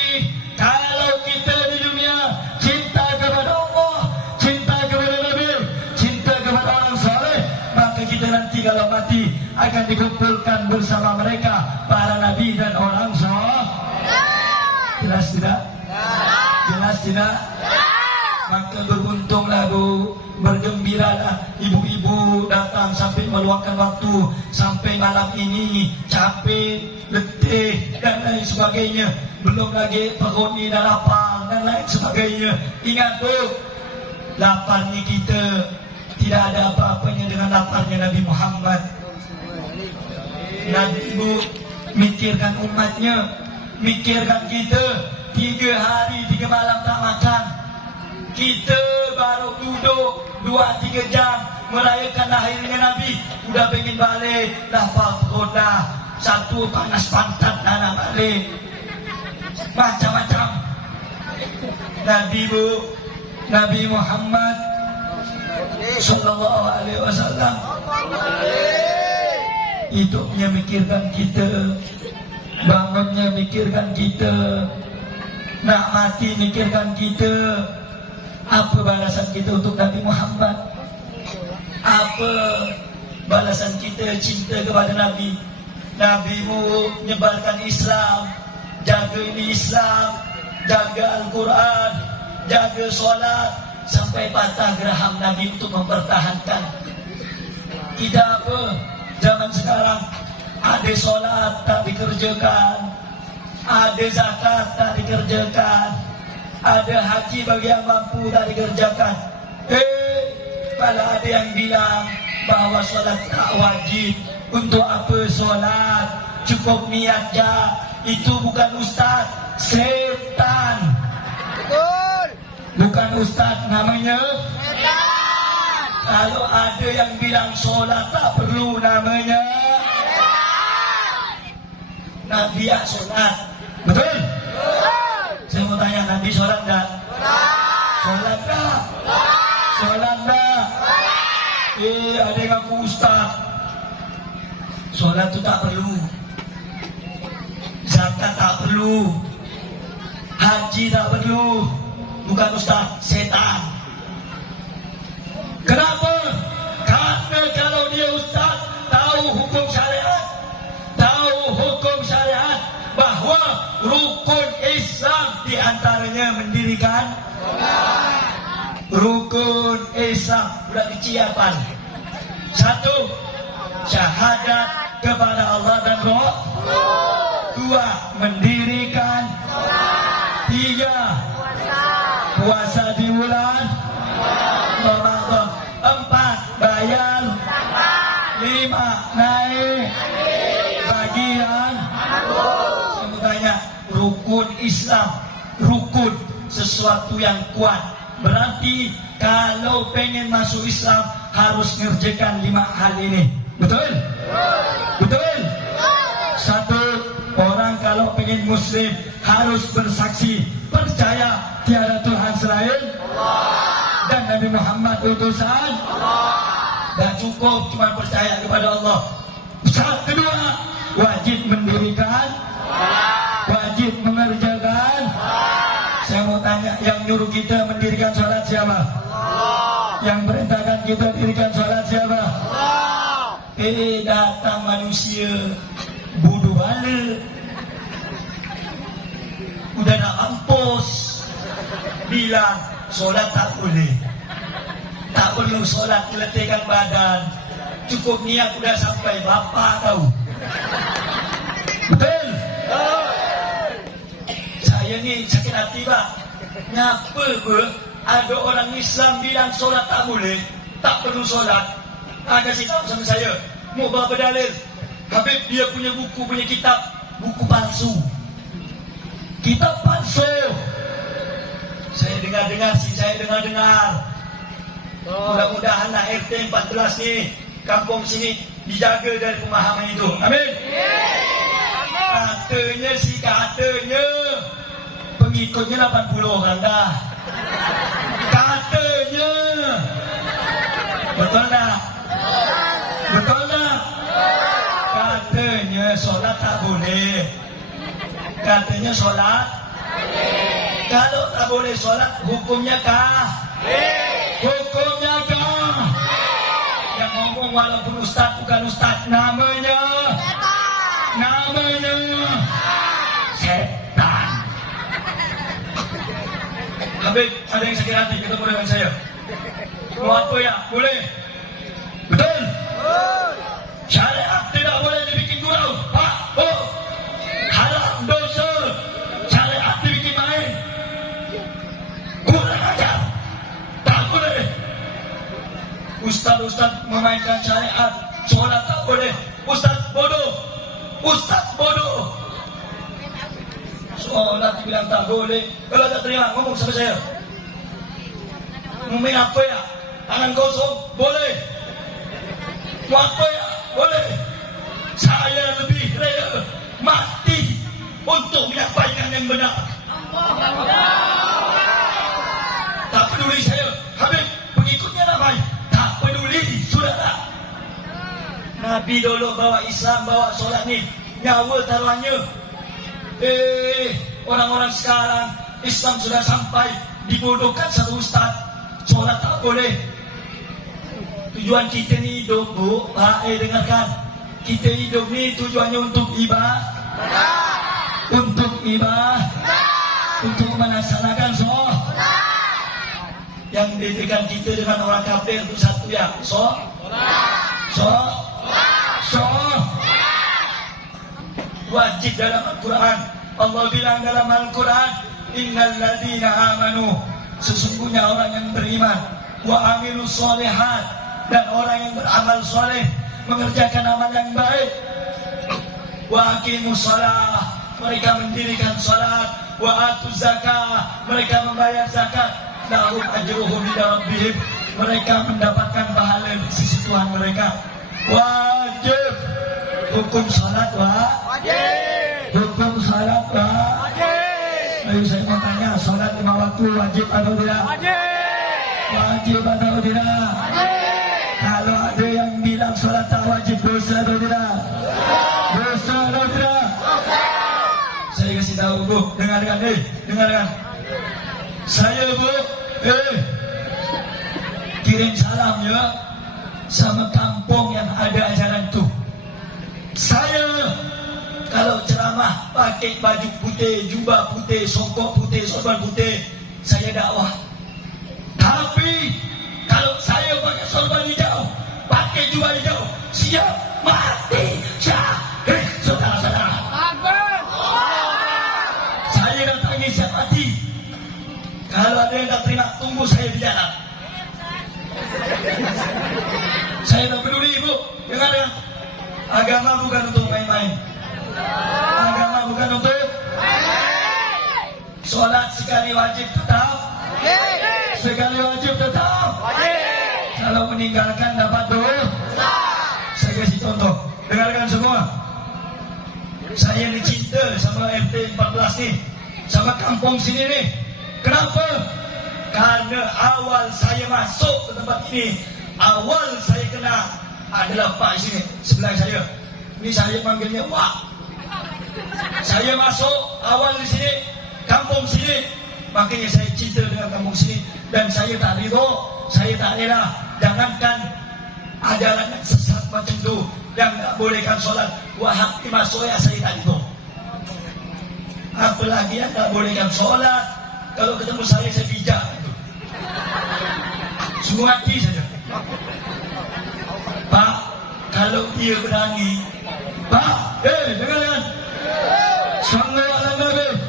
kalau kita di dunia cinta kepada Allah, cinta kepada Nabi, cinta kepada orang saleh, maka kita nanti kalau mati akan dikumpulkan bersama mereka, para Nabi dan orang saleh. Jelas tidak? Jelas tidak? Maka beruntunglah Bu, bergembiralah ibu-ibu datang sampai meluangkan waktu sampai malam ini, capek, letih dan lain sebagainya. Belum lagi perut ni dah lapar dan lain sebagainya. Ingat Bu, laparnya kita tidak ada apa-apanya dengan laparnya Nabi Muhammad. Nabi Bu mikirkan umatnya, mikirkan kita. 3 hari 3 malam tak makan, kita baru duduk 2-3 jam merayakan lahirnya Nabi, udah pengen balik, lapar perut dah, satu panas pantat dah nak balik, macam-macam. Nabi Bu, Nabi Muhammad Sallallahu Alaihi Wasallam hidupnya mikirkan kita, bangunnya mikirkan kita, nak mati mikirkan kita. Apa balasan kita untuk Nabi Muhammad? Apa balasan kita cinta kepada Nabi? Nabimu menyebarkan Islam, jaga ini Islam, jaga Al-Quran, jaga solat, sampai patah geraham Nabi untuk mempertahankan. Tidak apa, zaman sekarang ada solat tak dikerjakan, ada zakat tak dikerjakan, ada haji bagi yang mampu tak dikerjakan. Kalau ada yang bilang bahawa solat tak wajib, untuk apa solat? Cukup niat je. Itu bukan ustaz, setan. Betul. Bukan ustaz, namanya setan. Kalau ada yang bilang solat tak perlu, namanya setan. Nabi ya solat, betul? Betul. Saya mau tanya, Nabi solat tak? Solat tak? Solat tak? Ada yang ngaku ustaz. Solat tu tak perlu, zakat tak perlu, haji tak perlu. Bukan ustaz, setan. Kenapa? Karena kalau dia ustaz, tahu hukum syariat, tahu hukum syariat, bahawa rukun Islam di antaranya mendirikan rukun Islam. Budak kecil apa? Satu, syahadat kepada Allah dan Rasul. Dua, mendirikan. Tiga, puasa di bulan Ramadan. Empat, bayar. Lima, naik bagian. Saya mau tanya, rukun Islam, rukun sesuatu yang kuat. Berarti kalau pengen masuk Islam harus ngerjakan 5 hal ini. Betul? Betul? Satu, orang kalau pengen Muslim harus bersaksi percaya tiada Tuhan selain Allah dan Nabi Muhammad utusan Allah. Dan cukup cuma percaya kepada Allah. Kedua, wajib mendirikan, wajib mengerjakan. Saya mau tanya, yang nyuruh kita mendirikan sholat siapa? Allah. Yang perintahkan kita dirikan sholat siapa? Allah. Datang manusia bodoh bala, udah nak mampus, bilang solat tak boleh, tak perlu solat meletihkan badan, cukup niat udah sampai. Bapak tahu? Betul? Saya ni sakit hati pak. Kenapa ada orang Islam bilang solat tak boleh, tak perlu solat? Kasih tahu sama saya, mau berapa dalil? Habib dia punya buku, punya kitab, buku palsu, kitab palsu. Saya dengar-dengar sih, saya dengar-dengar. Mudah-mudahan lah RT 14 ni, kampung sini dijaga dari pemahaman itu. Amin. Katanya sih, katanya pengikutnya 80 orang dah. Katanya. Betul tak? Betul tak? Katanya solat tak boleh. Katanya solat. Kalau tak boleh solat, hukumnya kah? Hukumnya kah? Yang ngomong walaupun ustaz bukan ustaz, namanya setan. Habib, ada yang sakit hati ketemu dengan saya. Mau apa ya? Boleh? Betul? Syariat tidak boleh dibikin gurau. Pak, oh, haram, dosa. Syariat dibikin main. Kurang ajar. Tak boleh. Ustaz-ustaz memainkan syariat. Solat tak boleh. Ustaz bodoh. Ustaz bodoh. Solat bilang tak boleh. Kalau tak terima, ngomong sama saya. Mau main apa ya? Tangan kosong? Boleh. Mau apa ya? Boleh. Saya lebih rela mati untuk menyampaikan yang benar. Tak peduli saya, Habib, pengikutnya ramai. Tak peduli, saudara. Nabi dulu bawa Islam, bawa solat ni, nyawa taruhannya. Orang-orang sekarang Islam sudah sampai dibodohkan satu ustaz. Solat tak boleh. Tujuan kita ni hidup, Bu, Pak, dengarkan. Kita hidup ni tujuannya untuk ibadah. Untuk ibadah. Untuk melaksanakan sholat. Yang membedakan kita dengan orang kafir itu satu ya, wajib dalam Al-Quran. Allah bilang dalam Al-Quran, innal ladzina amanu, sesungguhnya orang yang beriman, wa amilus sholihat, dan orang yang beramal soleh, mengerjakan amal yang baik, wa aqimus shalah, mereka mendirikan salat, wa atuz zakah, mereka membayar zakat, lahum ajruhum inda rabbihim, mereka mendapatkan pahala di sisi Tuhan mereka. Wajib hukum salat, wajib hukum salat, wajib. Ayo saya mau tanya, salat 5 waktu wajib atau tidak? Wajib atau tidak? Kalau ada yang bilang salat tak wajib, dosa atau tidak? Dosa atau tidak? Saya kasih tahu, Bu, dengarkan, dengarkan. Saya, Bu, kirim salam ya sama kampung yang ada ajaran tu. Saya kalau ceramah pakai baju putih, jubah putih, songkok putih, sorban putih, saya dakwah. Tapi kalau saya pakai sorban hijau, pakai jubah hijau, siap mati syahid, saudara-saudara. Saya datangi siap mati. Kalau ada yang tak terima, tunggu saya di jalan. Saya tak peduli, Bu. Dengar. Agama bukan untuk main-main. Agama bukan untuk sholat sekali wajib tetap. Sekali wajib tetap. Kalau meninggalkan dapat dosa. Saya kasih contoh. Dengarkan semua. Saya dicinta sama RT 14 nih, sama kampung sini nih. Kenapa? Karena awal saya masuk ke tempat ini, awal saya kenal adalah Pak sini sebelah saya. Ini saya panggilnya Wak. Saya masuk awal di sini, kampung sini, makanya saya cinta dengan kampung sini. Dan saya tak ridho, saya tak rela. Jangankan ajaran yang sesat macam itu, yang tak bolehkan solat, wahab masuk ya saya tak ridho. Apalagi yang tak bolehkan solat, kalau ketemu saya bijak itu. Semua hati saja. Pak, kalau dia berani, Pak, dengarkan. Sallallahu alaihi wasallam.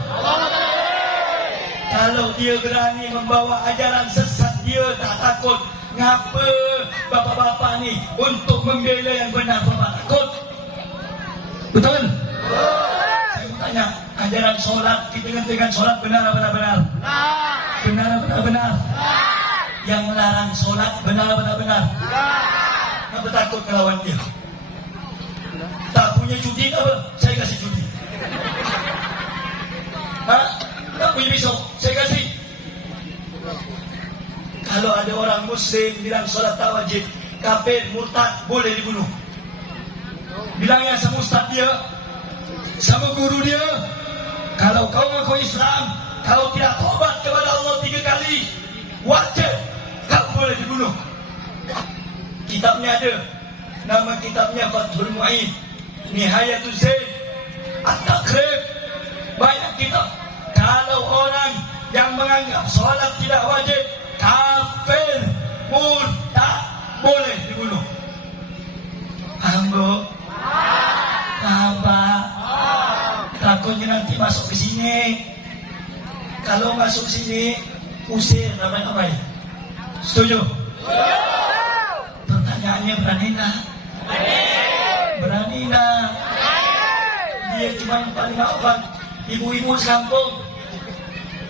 Kalau dia berani membawa ajaran sesat, dia tak takut. Ngapa bapak-bapak ni untuk membela yang benar, bapak takut? Betul? Saya mau tanya, ajaran solat, kita ngertikan solat benar apa tak benar? Benar apa tak benar? Yang melarang solat benar apa tak benar? Kenapa takut melawan dia? Tak punya cuti apa? Saya kasih cuti. Tak punya pisau? Saya kasih. Kalau ada orang Muslim bilang solat tak wajib, kafir, murtad, boleh dibunuh. Bilangnya sama ustaz dia, sama guru dia, kalau kau mengaku Islam, kalau tidak tobat kepada Allah 3 kali, wajib kau boleh dibunuh. Kitabnya ada, nama kitabnya Fathul Mu'in, Nihayatul Zain, At-Taqrib, banyak kitab. Kalau orang yang menganggap solat tidak wajib, kafir, murtad, boleh dibunuh. Paham, Bu? Paham, Pak? Takutnya nanti masuk ke sini. Kalau masuk sini, usir ramai-ramai. Setuju? Pertanyaannya, berani tak? Berani tak? Dia cuma yang paling awal, ibu-ibu sekampung.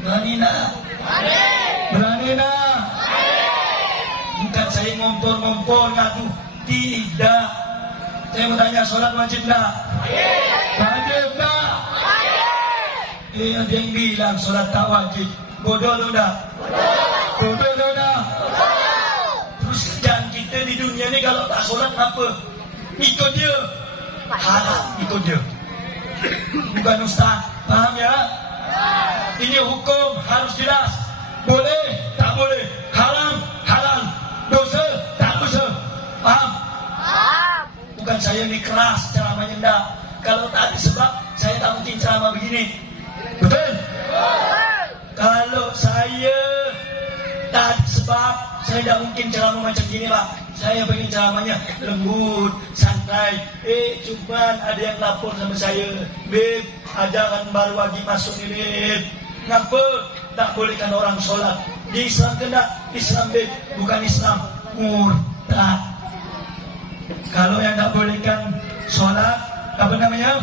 Berani tak? Berani tak? Bukan saya ngompor-ngompor ngadu. Tidak. Saya mau tanya, solat wajib tak? Wajib tak? Ada yang bilang solat tak wajib. Bodoh tu dah. Bodoh tu dah. Terus kerjaan kita di dunia ni kalau tak solat apa? Ikut dia. Haram ikut dia. Bukan ustaz. Faham ya? Ini hukum harus jelas. Boleh, tak boleh. Haram, halal. Dosa, tak dosa. saya ini keras ceramahnya, enggak. Kalau tak ada sebab, saya tak mungkin ceramah begini. Betul? Kalau saya tak ada sebab, saya tak mungkin ceramah macam gini, Pak. Saya pengen ceramahnya lembut, santai. Cuman ada yang lapor sama saya, Beb, ajaran baru lagi masuk ni, Beb. Kenapa tak bolehkan orang solat? Di Islam kena, Islam, Beb, bukan Islam murtad. Kalau yang tak bolehkan solat, apa namanya?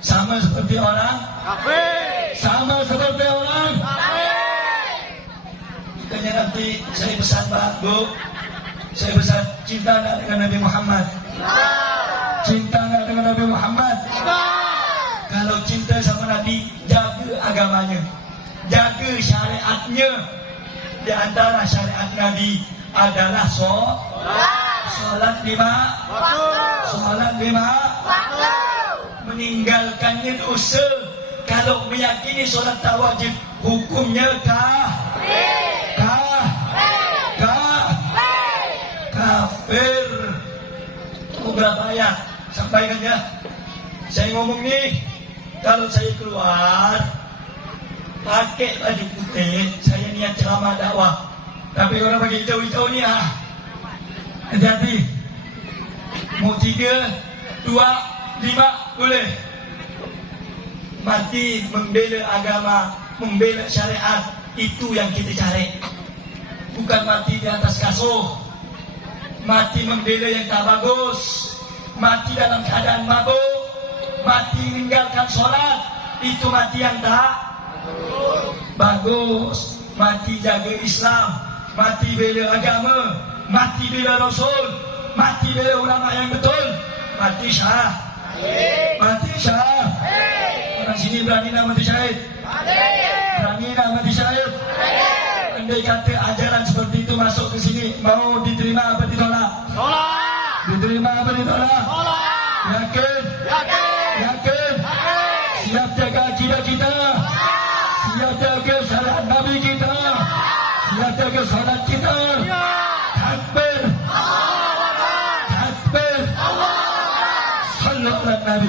Sama seperti orang kafir. Sama seperti orang kafir. Makanya nanti saya pesan, Pak, Bu, saya pesan, cinta tak dengan Nabi Muhammad? Cinta tak dengan Nabi Muhammad? Kalau cinta sama Nabi, jaga agamanya, jaga syariatnya. Di antara syariat Nabi adalah solat 5 solat 5 meninggalkannya dosa. Kalau meyakini solat tak wajib, hukumnya kafir. Berapa ayat? Sampaikan ya. Saya ngomong nih, kalau saya keluar pakai baju putih, saya niat ceramah dakwah. Tapi orang pakai hijau-hijau ni hati-hati. Mau 3, 2, 5 boleh. Mati membela agama, membela syariat, itu yang kita cari. Bukan mati di atas kasur, mati membela yang tak bagus, mati dalam keadaan mabuk, mati meninggalkan solat, itu mati yang tak bagus. Mati jaga Islam, mati bela agama, mati bela Rasul, mati bela ulama yang betul, mati syah. Mati syah. Orang sini berani nak mati syahid? Berani nak mati syahid? Andai kata ajaran seperti itu masuk ke sini, mau diterima apa ditolak? Diterima apa ditolak? Yakin? Yakin? Siap jaga akidah kita? Siap jaga syariat Nabi kita? Siap jaga salat kita? Takbir! Takbir! Sallu ala Nabi.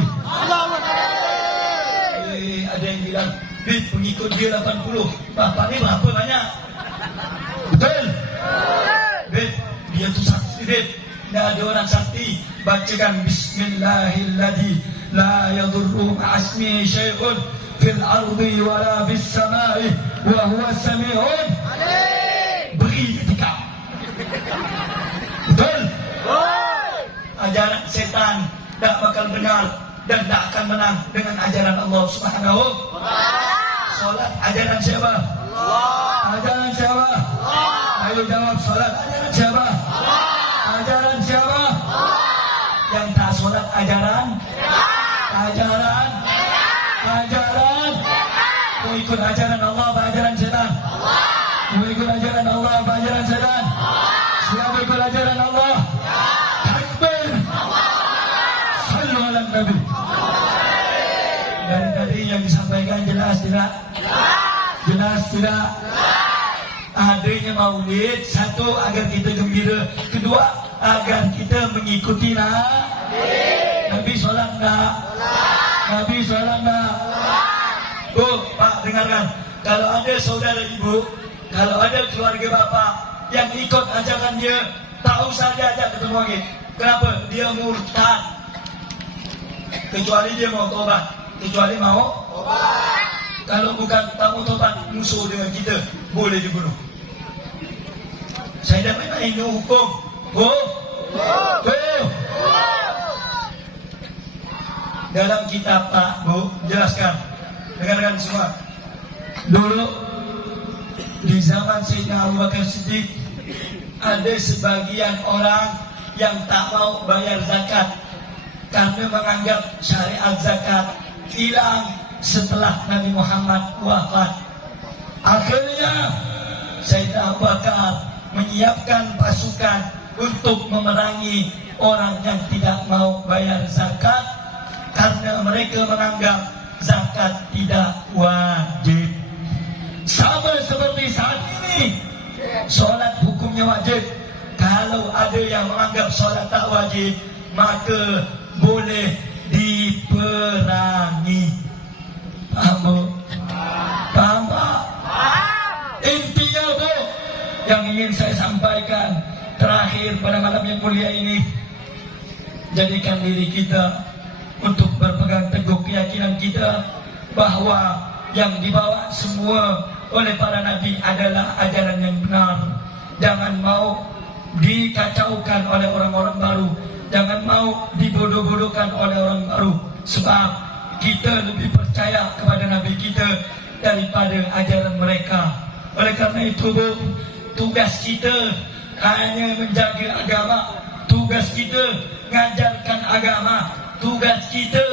Ada yang bilang, Bib, pengikut dia 80. Bapak ni berapa banyak? Betul? Bib, dia tu sakti, Bib. Tidak ada orang sakti. Bacakan Bismillahilladzi la yadurru ma'asmi syai'un fil ardi wala bis samai wa huwa sami'un alim. Beri ketika. Betul? Ajaran setan tak bakal benar dan tak akan menang dengan ajaran Allah Subhanahu wa ta'ala. Salat ajaran siapa? Allah. Ajaran siapa? Allah. Ayo jawab, salat ajaran siapa? Allah. Ajaran siapa? Allah. Yang tak salat ajaran? Ajaran? Ajaran? Mau ikut ajaran Allah apa ajaran setan? Mau ikut ajaran Allah apa ajaran setan? Siapa ikut ajaran Allah? Takbir! Sallu ala Nabi. Dari tadi yang disampaikan jelas tidak? Jelas tidak? Adanya maulid, satu agar kita gembira, kedua agar kita mengikuti Nabi solat enggak? Nabi solat enggak? Bu, Pak, dengarkan. Kalau ada saudara ibu, kalau ada keluarga bapak yang ikut ajaran dia, tak usah dia ajak ketemu lagi. Kenapa? Dia murtad. Kecuali dia mau tobat. Kecuali mau tobat. Kalau bukan tak mau tobat, musuh dengan kita, boleh dibunuh. Saya dah main hukum. Bu, dalam kitab, Pak, Bu, jelaskan. Dengarkan semua. Dulu di zaman Sayyidina Abu Bakar Siddiq, ada sebagian orang yang tak mau bayar zakat karena menganggap syariat zakat hilang setelah Nabi Muhammad wafat. Akhirnya Sayyidina Abu Bakar menyiapkan pasukan untuk memerangi orang yang tidak mau bayar zakat karena mereka menganggap zakat tidak wajib. Sama seperti saat ini, solat hukumnya wajib. Kalau ada yang menganggap solat tak wajib, maka boleh diperangi. Paham bu? Paham tak? Intinya bu, yang ingin saya sampaikan terakhir pada malam yang mulia ini, jadikan diri kita untuk berpegang teguh keyakinan kita bahwa yang dibawa semua oleh para nabi adalah ajaran yang benar. Jangan mau dikacaukan oleh orang-orang baru, jangan mau dibodoh-bodohkan oleh orang baru, sebab kita lebih percaya kepada nabi kita daripada ajaran mereka. Oleh karena itu bu, tugas kita hanya menjaga agama, tugas kita mengajarkan agama, tugas kita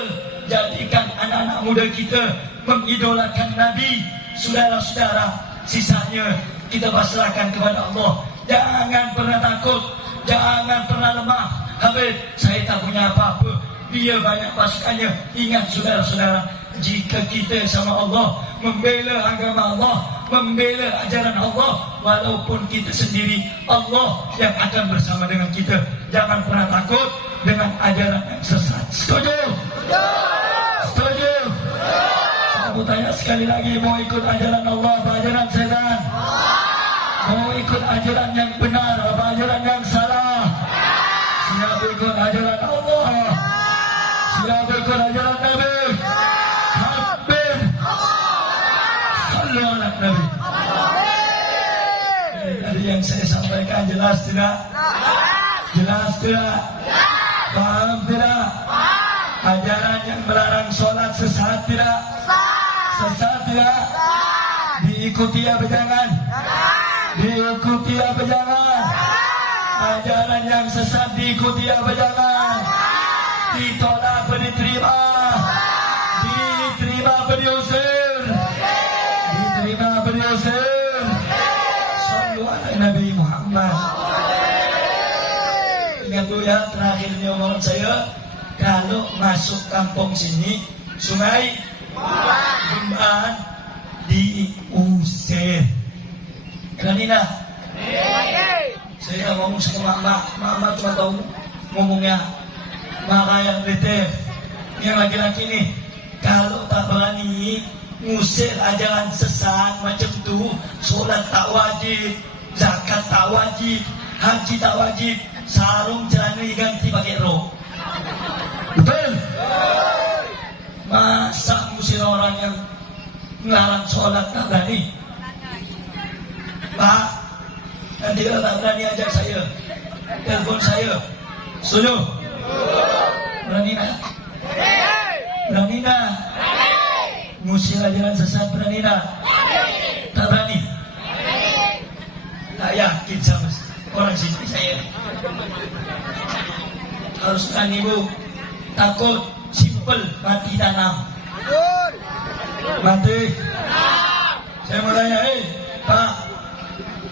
jadikan anak-anak muda kita mengidolakan Nabi. Saudara-saudara, sisanya kita pasrahkan kepada Allah. Jangan pernah takut, jangan pernah lemah. Habis saya tak punya apa-apa, dia banyak pasukannya. Ingat saudara-saudara, jika kita sama Allah, membela agama Allah, membela ajaran Allah, walaupun kita sendiri, Allah yang akan bersama dengan kita. Jangan pernah takut dengan ajaran yang sesat. Setuju? Setuju? Saya mau tanya sekali lagi, mau ikut ajaran Allah apa ajaran setan? Mau ikut ajaran yang benar apa ajaran yang salah? Siapa ikut ajaran Allah? Siapa ikut ajaran Nabi? Takbir! Sallu ala Nabi. Dari yang saya sampaikan jelas tidak? Jelas tidak? Paham tidak? Ajaran yang melarang sholat sesat tidak? Sesat tidak? Diikuti apa jangan? Diikuti apa jangan? Ajaran yang sesat diikuti apa jangan? Ditolak apa diterima? Diterima apa diusir? Diterima apa diusir? Sallu ala Nabi Muhammad. Ingat dulu ya, terakhirnya omongan saya, kalau masuk kampung sini, Sungai Bemban diusir. Berani dah? Saya ngomong sama mama cuma tahu ngomongnya maka yang leter, yang laki-laki nih, kalau tak berani ngusir ajaran sesat macam tu, solat tak wajib, zakat tak wajib, haji tak wajib, sarung celana diganti pakai rok. Betul? Masa ngusir orang yang melarang solat tak berani? Pak, nanti kalau tak berani ajak saya, telepon saya. Setuju? Berani nak? Berani nak? Ngusir ajaran sesat berani nak? Tak berani? Tak yakin sama orang sini saya. Harus berani bu. Takut, simple, mati tanam. Mati. Saya mau tanya, Pak,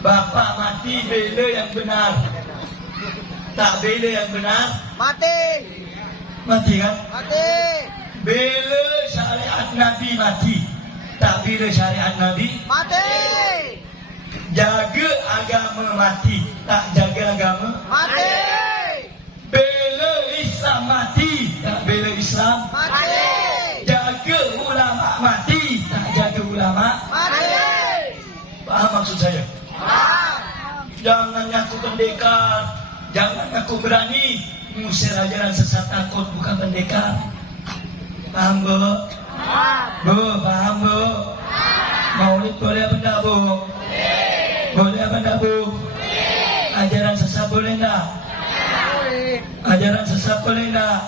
Bapak mati bela yang benar, tak bela yang benar? Mati. Mati kan? Mati. Bela syariat Nabi mati, tak bela syariat Nabi? Mati. Jaga agama mati, tak jaga agama? Mati. Bela Islam mati, tak bela Islam? Mati. Jaga ulama mati, tak jaga ulama? Mati. Paham maksud saya? Jangan ngaku pendekar, jangan ngaku berani mengusir ajaran sesat. Takut bukan pendekar. Paham bu? Bu, paham bu? Maulid boleh apa enggak bu? Boleh apa enggak bu? Ajaran sesat boleh enggak? Ajaran sesat boleh enggak?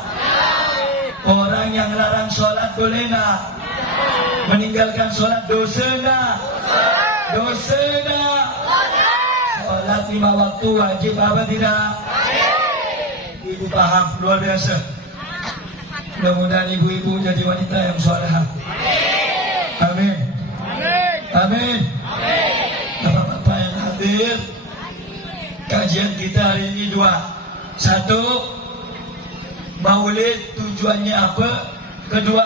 Orang yang larang sholat boleh enggak? Meninggalkan sholat dosa enggak? Dosa enggak? Sholat 5 waktu wajib apa tidak? Ibu paham, luar biasa. Mudah-mudahan ibu-ibu jadi wanita yang salehah. Amin. Amin. Bapak-bapak yang hadir, kajian kita hari ini 2. 1, Maulid tujuannya apa? Kedua,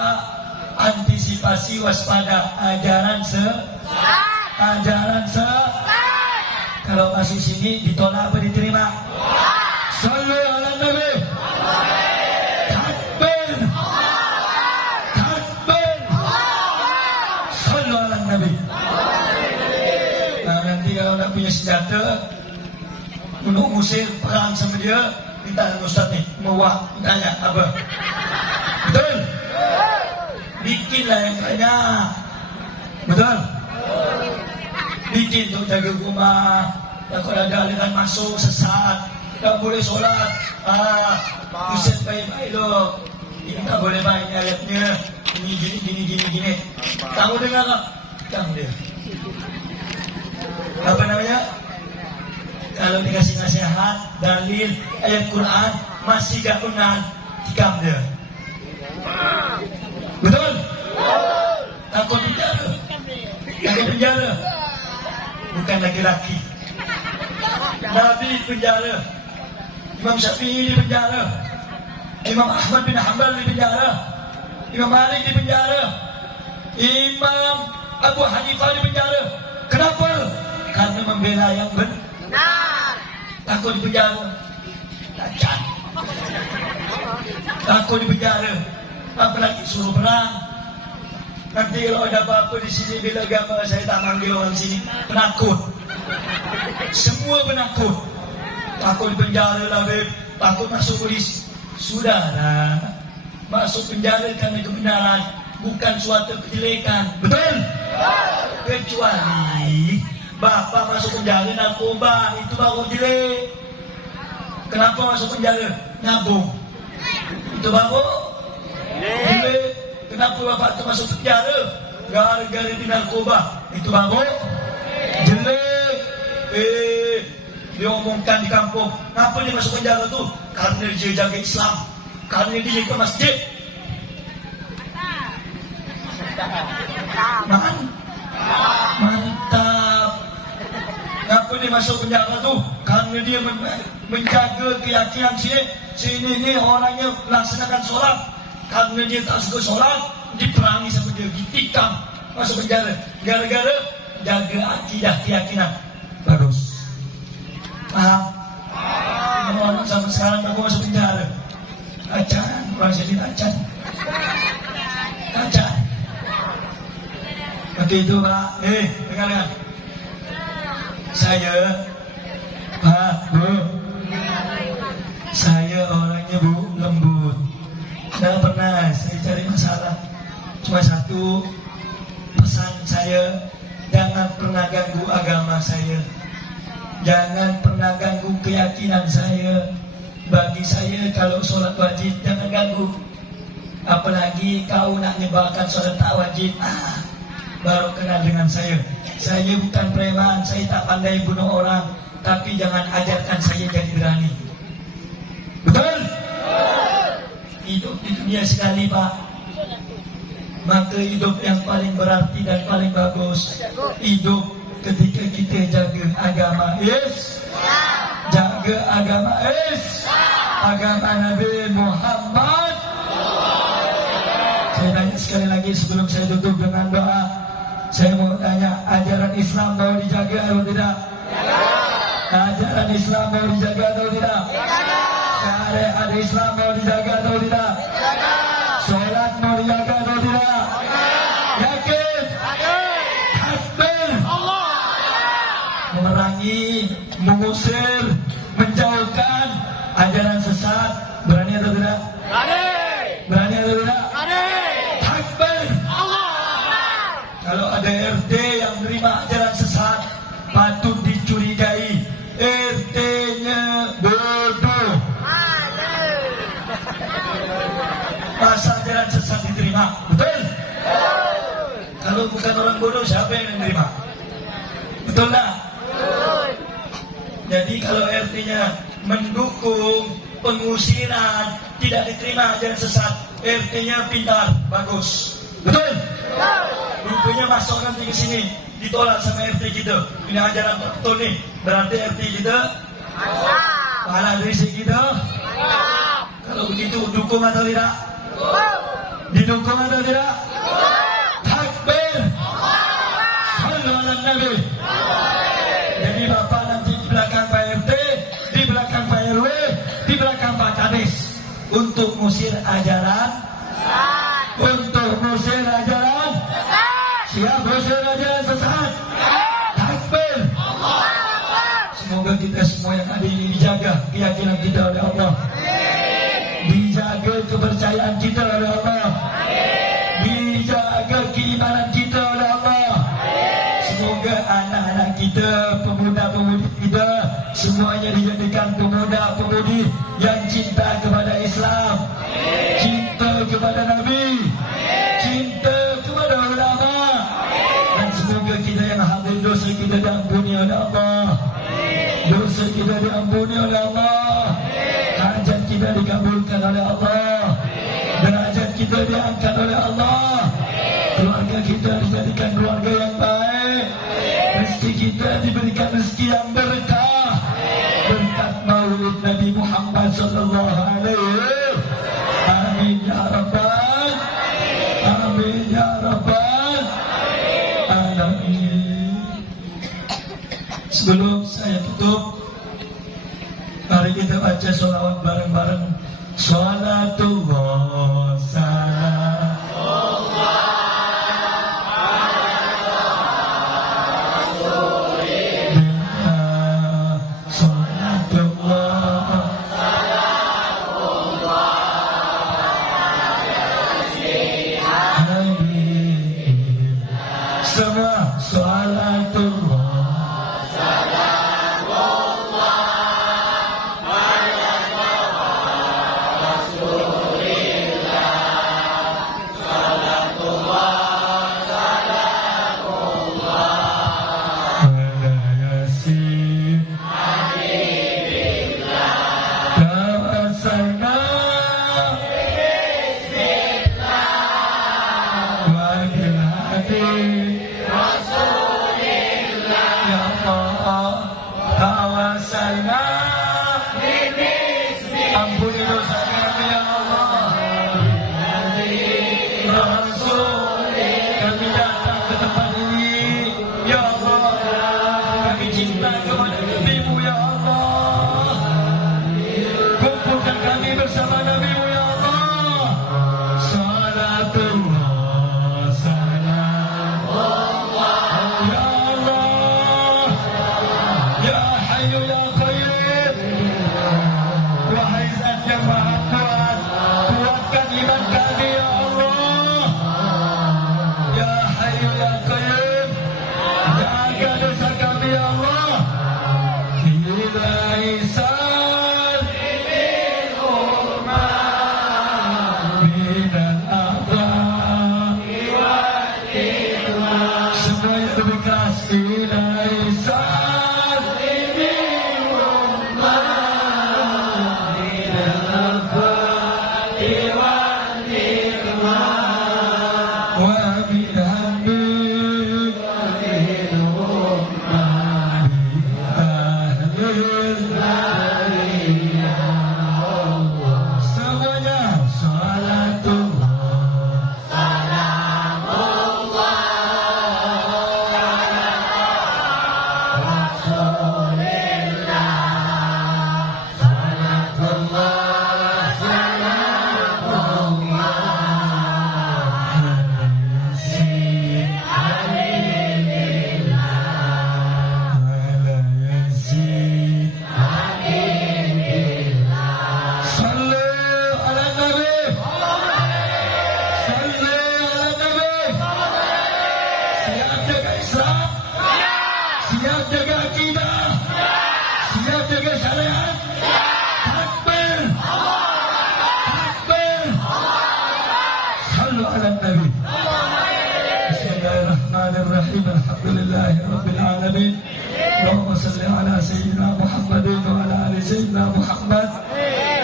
antisipasi waspada ajaran kalau masuk sini ditolak apa diterima? Sallu ala Nabi. punya senjata untuk ngusir perang sama dia. Minta Ustaz nih, mau tanya apa? Betul? Bikinlah yang banyak. Betul? Bikin untuk jaga rumah. Takut ada aliran masuk sesat, tak boleh solat. Ustaz baik-baik loh. Ini tak boleh baik ni ayatnya. Ini gini. Kamu dengar tak? Kamu dia. Apa namanya? Kalau dikasih nasihat, dalil, ayat Quran, masih gak kenal, tikam dia. Betul? Takut penjara. Takut penjara. Bukan laki-laki. Nabi penjara. Imam Syafi'i di penjara. Imam Ahmad bin Hanbal di penjara. Imam Malik di penjara. Imam Abu Hanifah di penjara. Kenapa? Karena membela yang benar. Takut di penjara. Cacat. Takut di penjara. Apalagi suruh perang. Nanti kalau ada apa-apa di sini, bila agama saya tak manggil orang sini. Penakut. Semua penakut. Takut di penjara lah, Beb. Takut masuk polis. Sudahlah. Masuk penjara karena kebenaran, bukan suatu kejelekan. Betul? Kecuali Bapak masuk penjara narkoba, itu baru jelek. Kenapa masuk penjara? Nabung. Itu baru jelek. Kenapa Bapak itu masuk penjara? Gara-gara di narkoba. Itu baru jelek. Diomongkan di kampung. Kenapa dia masuk penjara tu? Karena dia jaga Islam. Karena dia jaga masjid. Mantap. Kenapa dia masuk penjara tu? Karena dia menjaga keyakinan sini orangnya melaksanakan solat. Karena dia tak suka solat, diperangi sama dia, ditikam, masuk penjara. Gara-gara jaga akidah keyakinan. Bagus. Paham? Orang sampai sekarang aku masuk penjara. Acan, orang jadi acan. Acan. Begitu Pak. Dengar. Saya, Pak, Bu. Saya orangnya Bu, lembut. Tidak pernah saya cari masalah. Cuma satu pesan saya, jangan pernah ganggu agama saya. Jangan pernah ganggu keyakinan saya. Bagi saya kalau solat wajib jangan ganggu. Apalagi kau nak nyebarkan solat tak wajib, baru kenal dengan saya. Saya bukan preman, saya tak pandai bunuh orang. Tapi jangan ajarkan saya jadi berani. Betul? Hidup di dunia sekali Pak. Maka hidup yang paling berarti dan paling bagus, hidup ketika kita jaga agama jaga agama agama Nabi Muhammad. Saya tanya sekali lagi sebelum saya tutup dengan doa. Saya mau tanya, ajaran Islam mau dijaga atau tidak? Ajaran Islam mau dijaga atau tidak? Syariat Islam mau dijaga atau tidak? Solat mau dijaga atau tidak? Yakin? Takbir. Memerangi, mengusir, menjauhkan ajaran sesat. Berani atau tidak? Berani atau tidak? Takbir. Kalau ada RT yang menerima ajaran sesat, patut dicurigai RT-nya bodoh. Masa ajaran sesat diterima? Betul? Kalau bukan orang bodoh, siapa yang menerima? Betul tak? Jadi kalau RT-nya mendukung pengusiran, tidak diterima ajaran sesat, RT-nya pintar, bagus. Betul? Rupanya masuk nanti ke sini, ditolak sama RT kita. Ini ajaran betul nih. Berarti RT kita pahala dari si kita. Kalau begitu dukung atau tidak? Didukung atau tidak? Takbir. Sallu ala Nabi. Jadi Bapak nanti di belakang Pak RT, di belakang Pak RW, di belakang Pak Kadis, untuk ngusir ajaran, untuk ngusir ajaran. Siap ngusir ajaran sesat. Takbir. kita semua yang ada ini dijaga keyakinan kita oleh Allah, dijaga kepercayaan kita oleh Allah, dijaga keimanan kita oleh Allah. Semoga anak-anak kita, pemuda-pemudi kita semuanya dijadikan pemuda-pemudi yang cinta kepada Islam, cinta kepada Nabi, cinta kepada ulama. Dan semoga kita yang hadir, dosa kita diampuni oleh Allah, dosa kita diampuni oleh Allah, hajat kita dikabulkan oleh Allah, derajat kita diangkat oleh Allah, keluarga kita dijadikan keluarga yang baik, rezeki kita diberikan rezeki yang berkah berkat maulid Nabi Muhammad sallallahu alaihi. Amin ya rabbal, amin ya rabbal alamin. Sebelum saya tutup, mari kita baca sholawat bareng-bareng. Sholatullah salam semua sholatullah ampuni dosa kami ya Allah. Rasul, kami datang ke tempat ini ya Allah, kami cinta kepada Nabi-Mu ya Allah. Kumpulkan kami bersama Nabi-Mu ya Allah. Salatullah salam ya Allah, ya Hayyu ya Qayyum. Wahai Zat yang Maha Kuat, kuatkan iman kami ya Allah. Ya Hayyu ya Qayyum, jaga dosa kami ya Allah. Ilahi sal bil hurman minal a'dha wal irman. Semuanya lebih keras. Ilahi sal bil hurman اللهم صل على سيدنا محمد وعلى ال سيدنا محمد.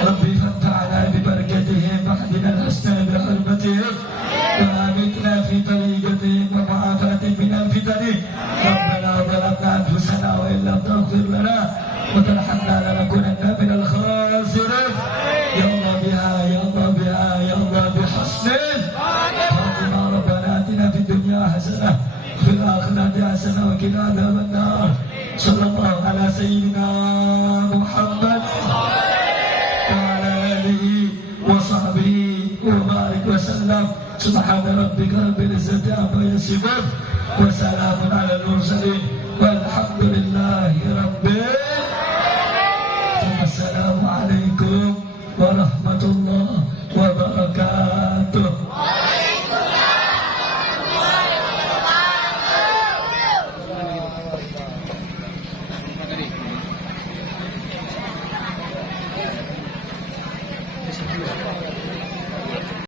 ربي فانفعنا ببركتهم واهدنا الحسنى بحرمتهم وامتنا في طريقتهم ومعافاتهم من الفتن. ربنا ظلمنا انفسنا وان لم تغفر لنا وترحمنا لنكونن من الخاسرين. يا الله بها يا الله بها يا الله بحسن خاتمة. ربنا اتنا في الدنيا حسنة وفي الآخرة حسنة وقنا عذاب النار. صلى الله على سيدنا محمد وعلى آله وصحبه وبارك وسلم. سبحان ربك رب العزة عما يصفون وسلام على المرسلين والحمد لله رب العالمين. Betul.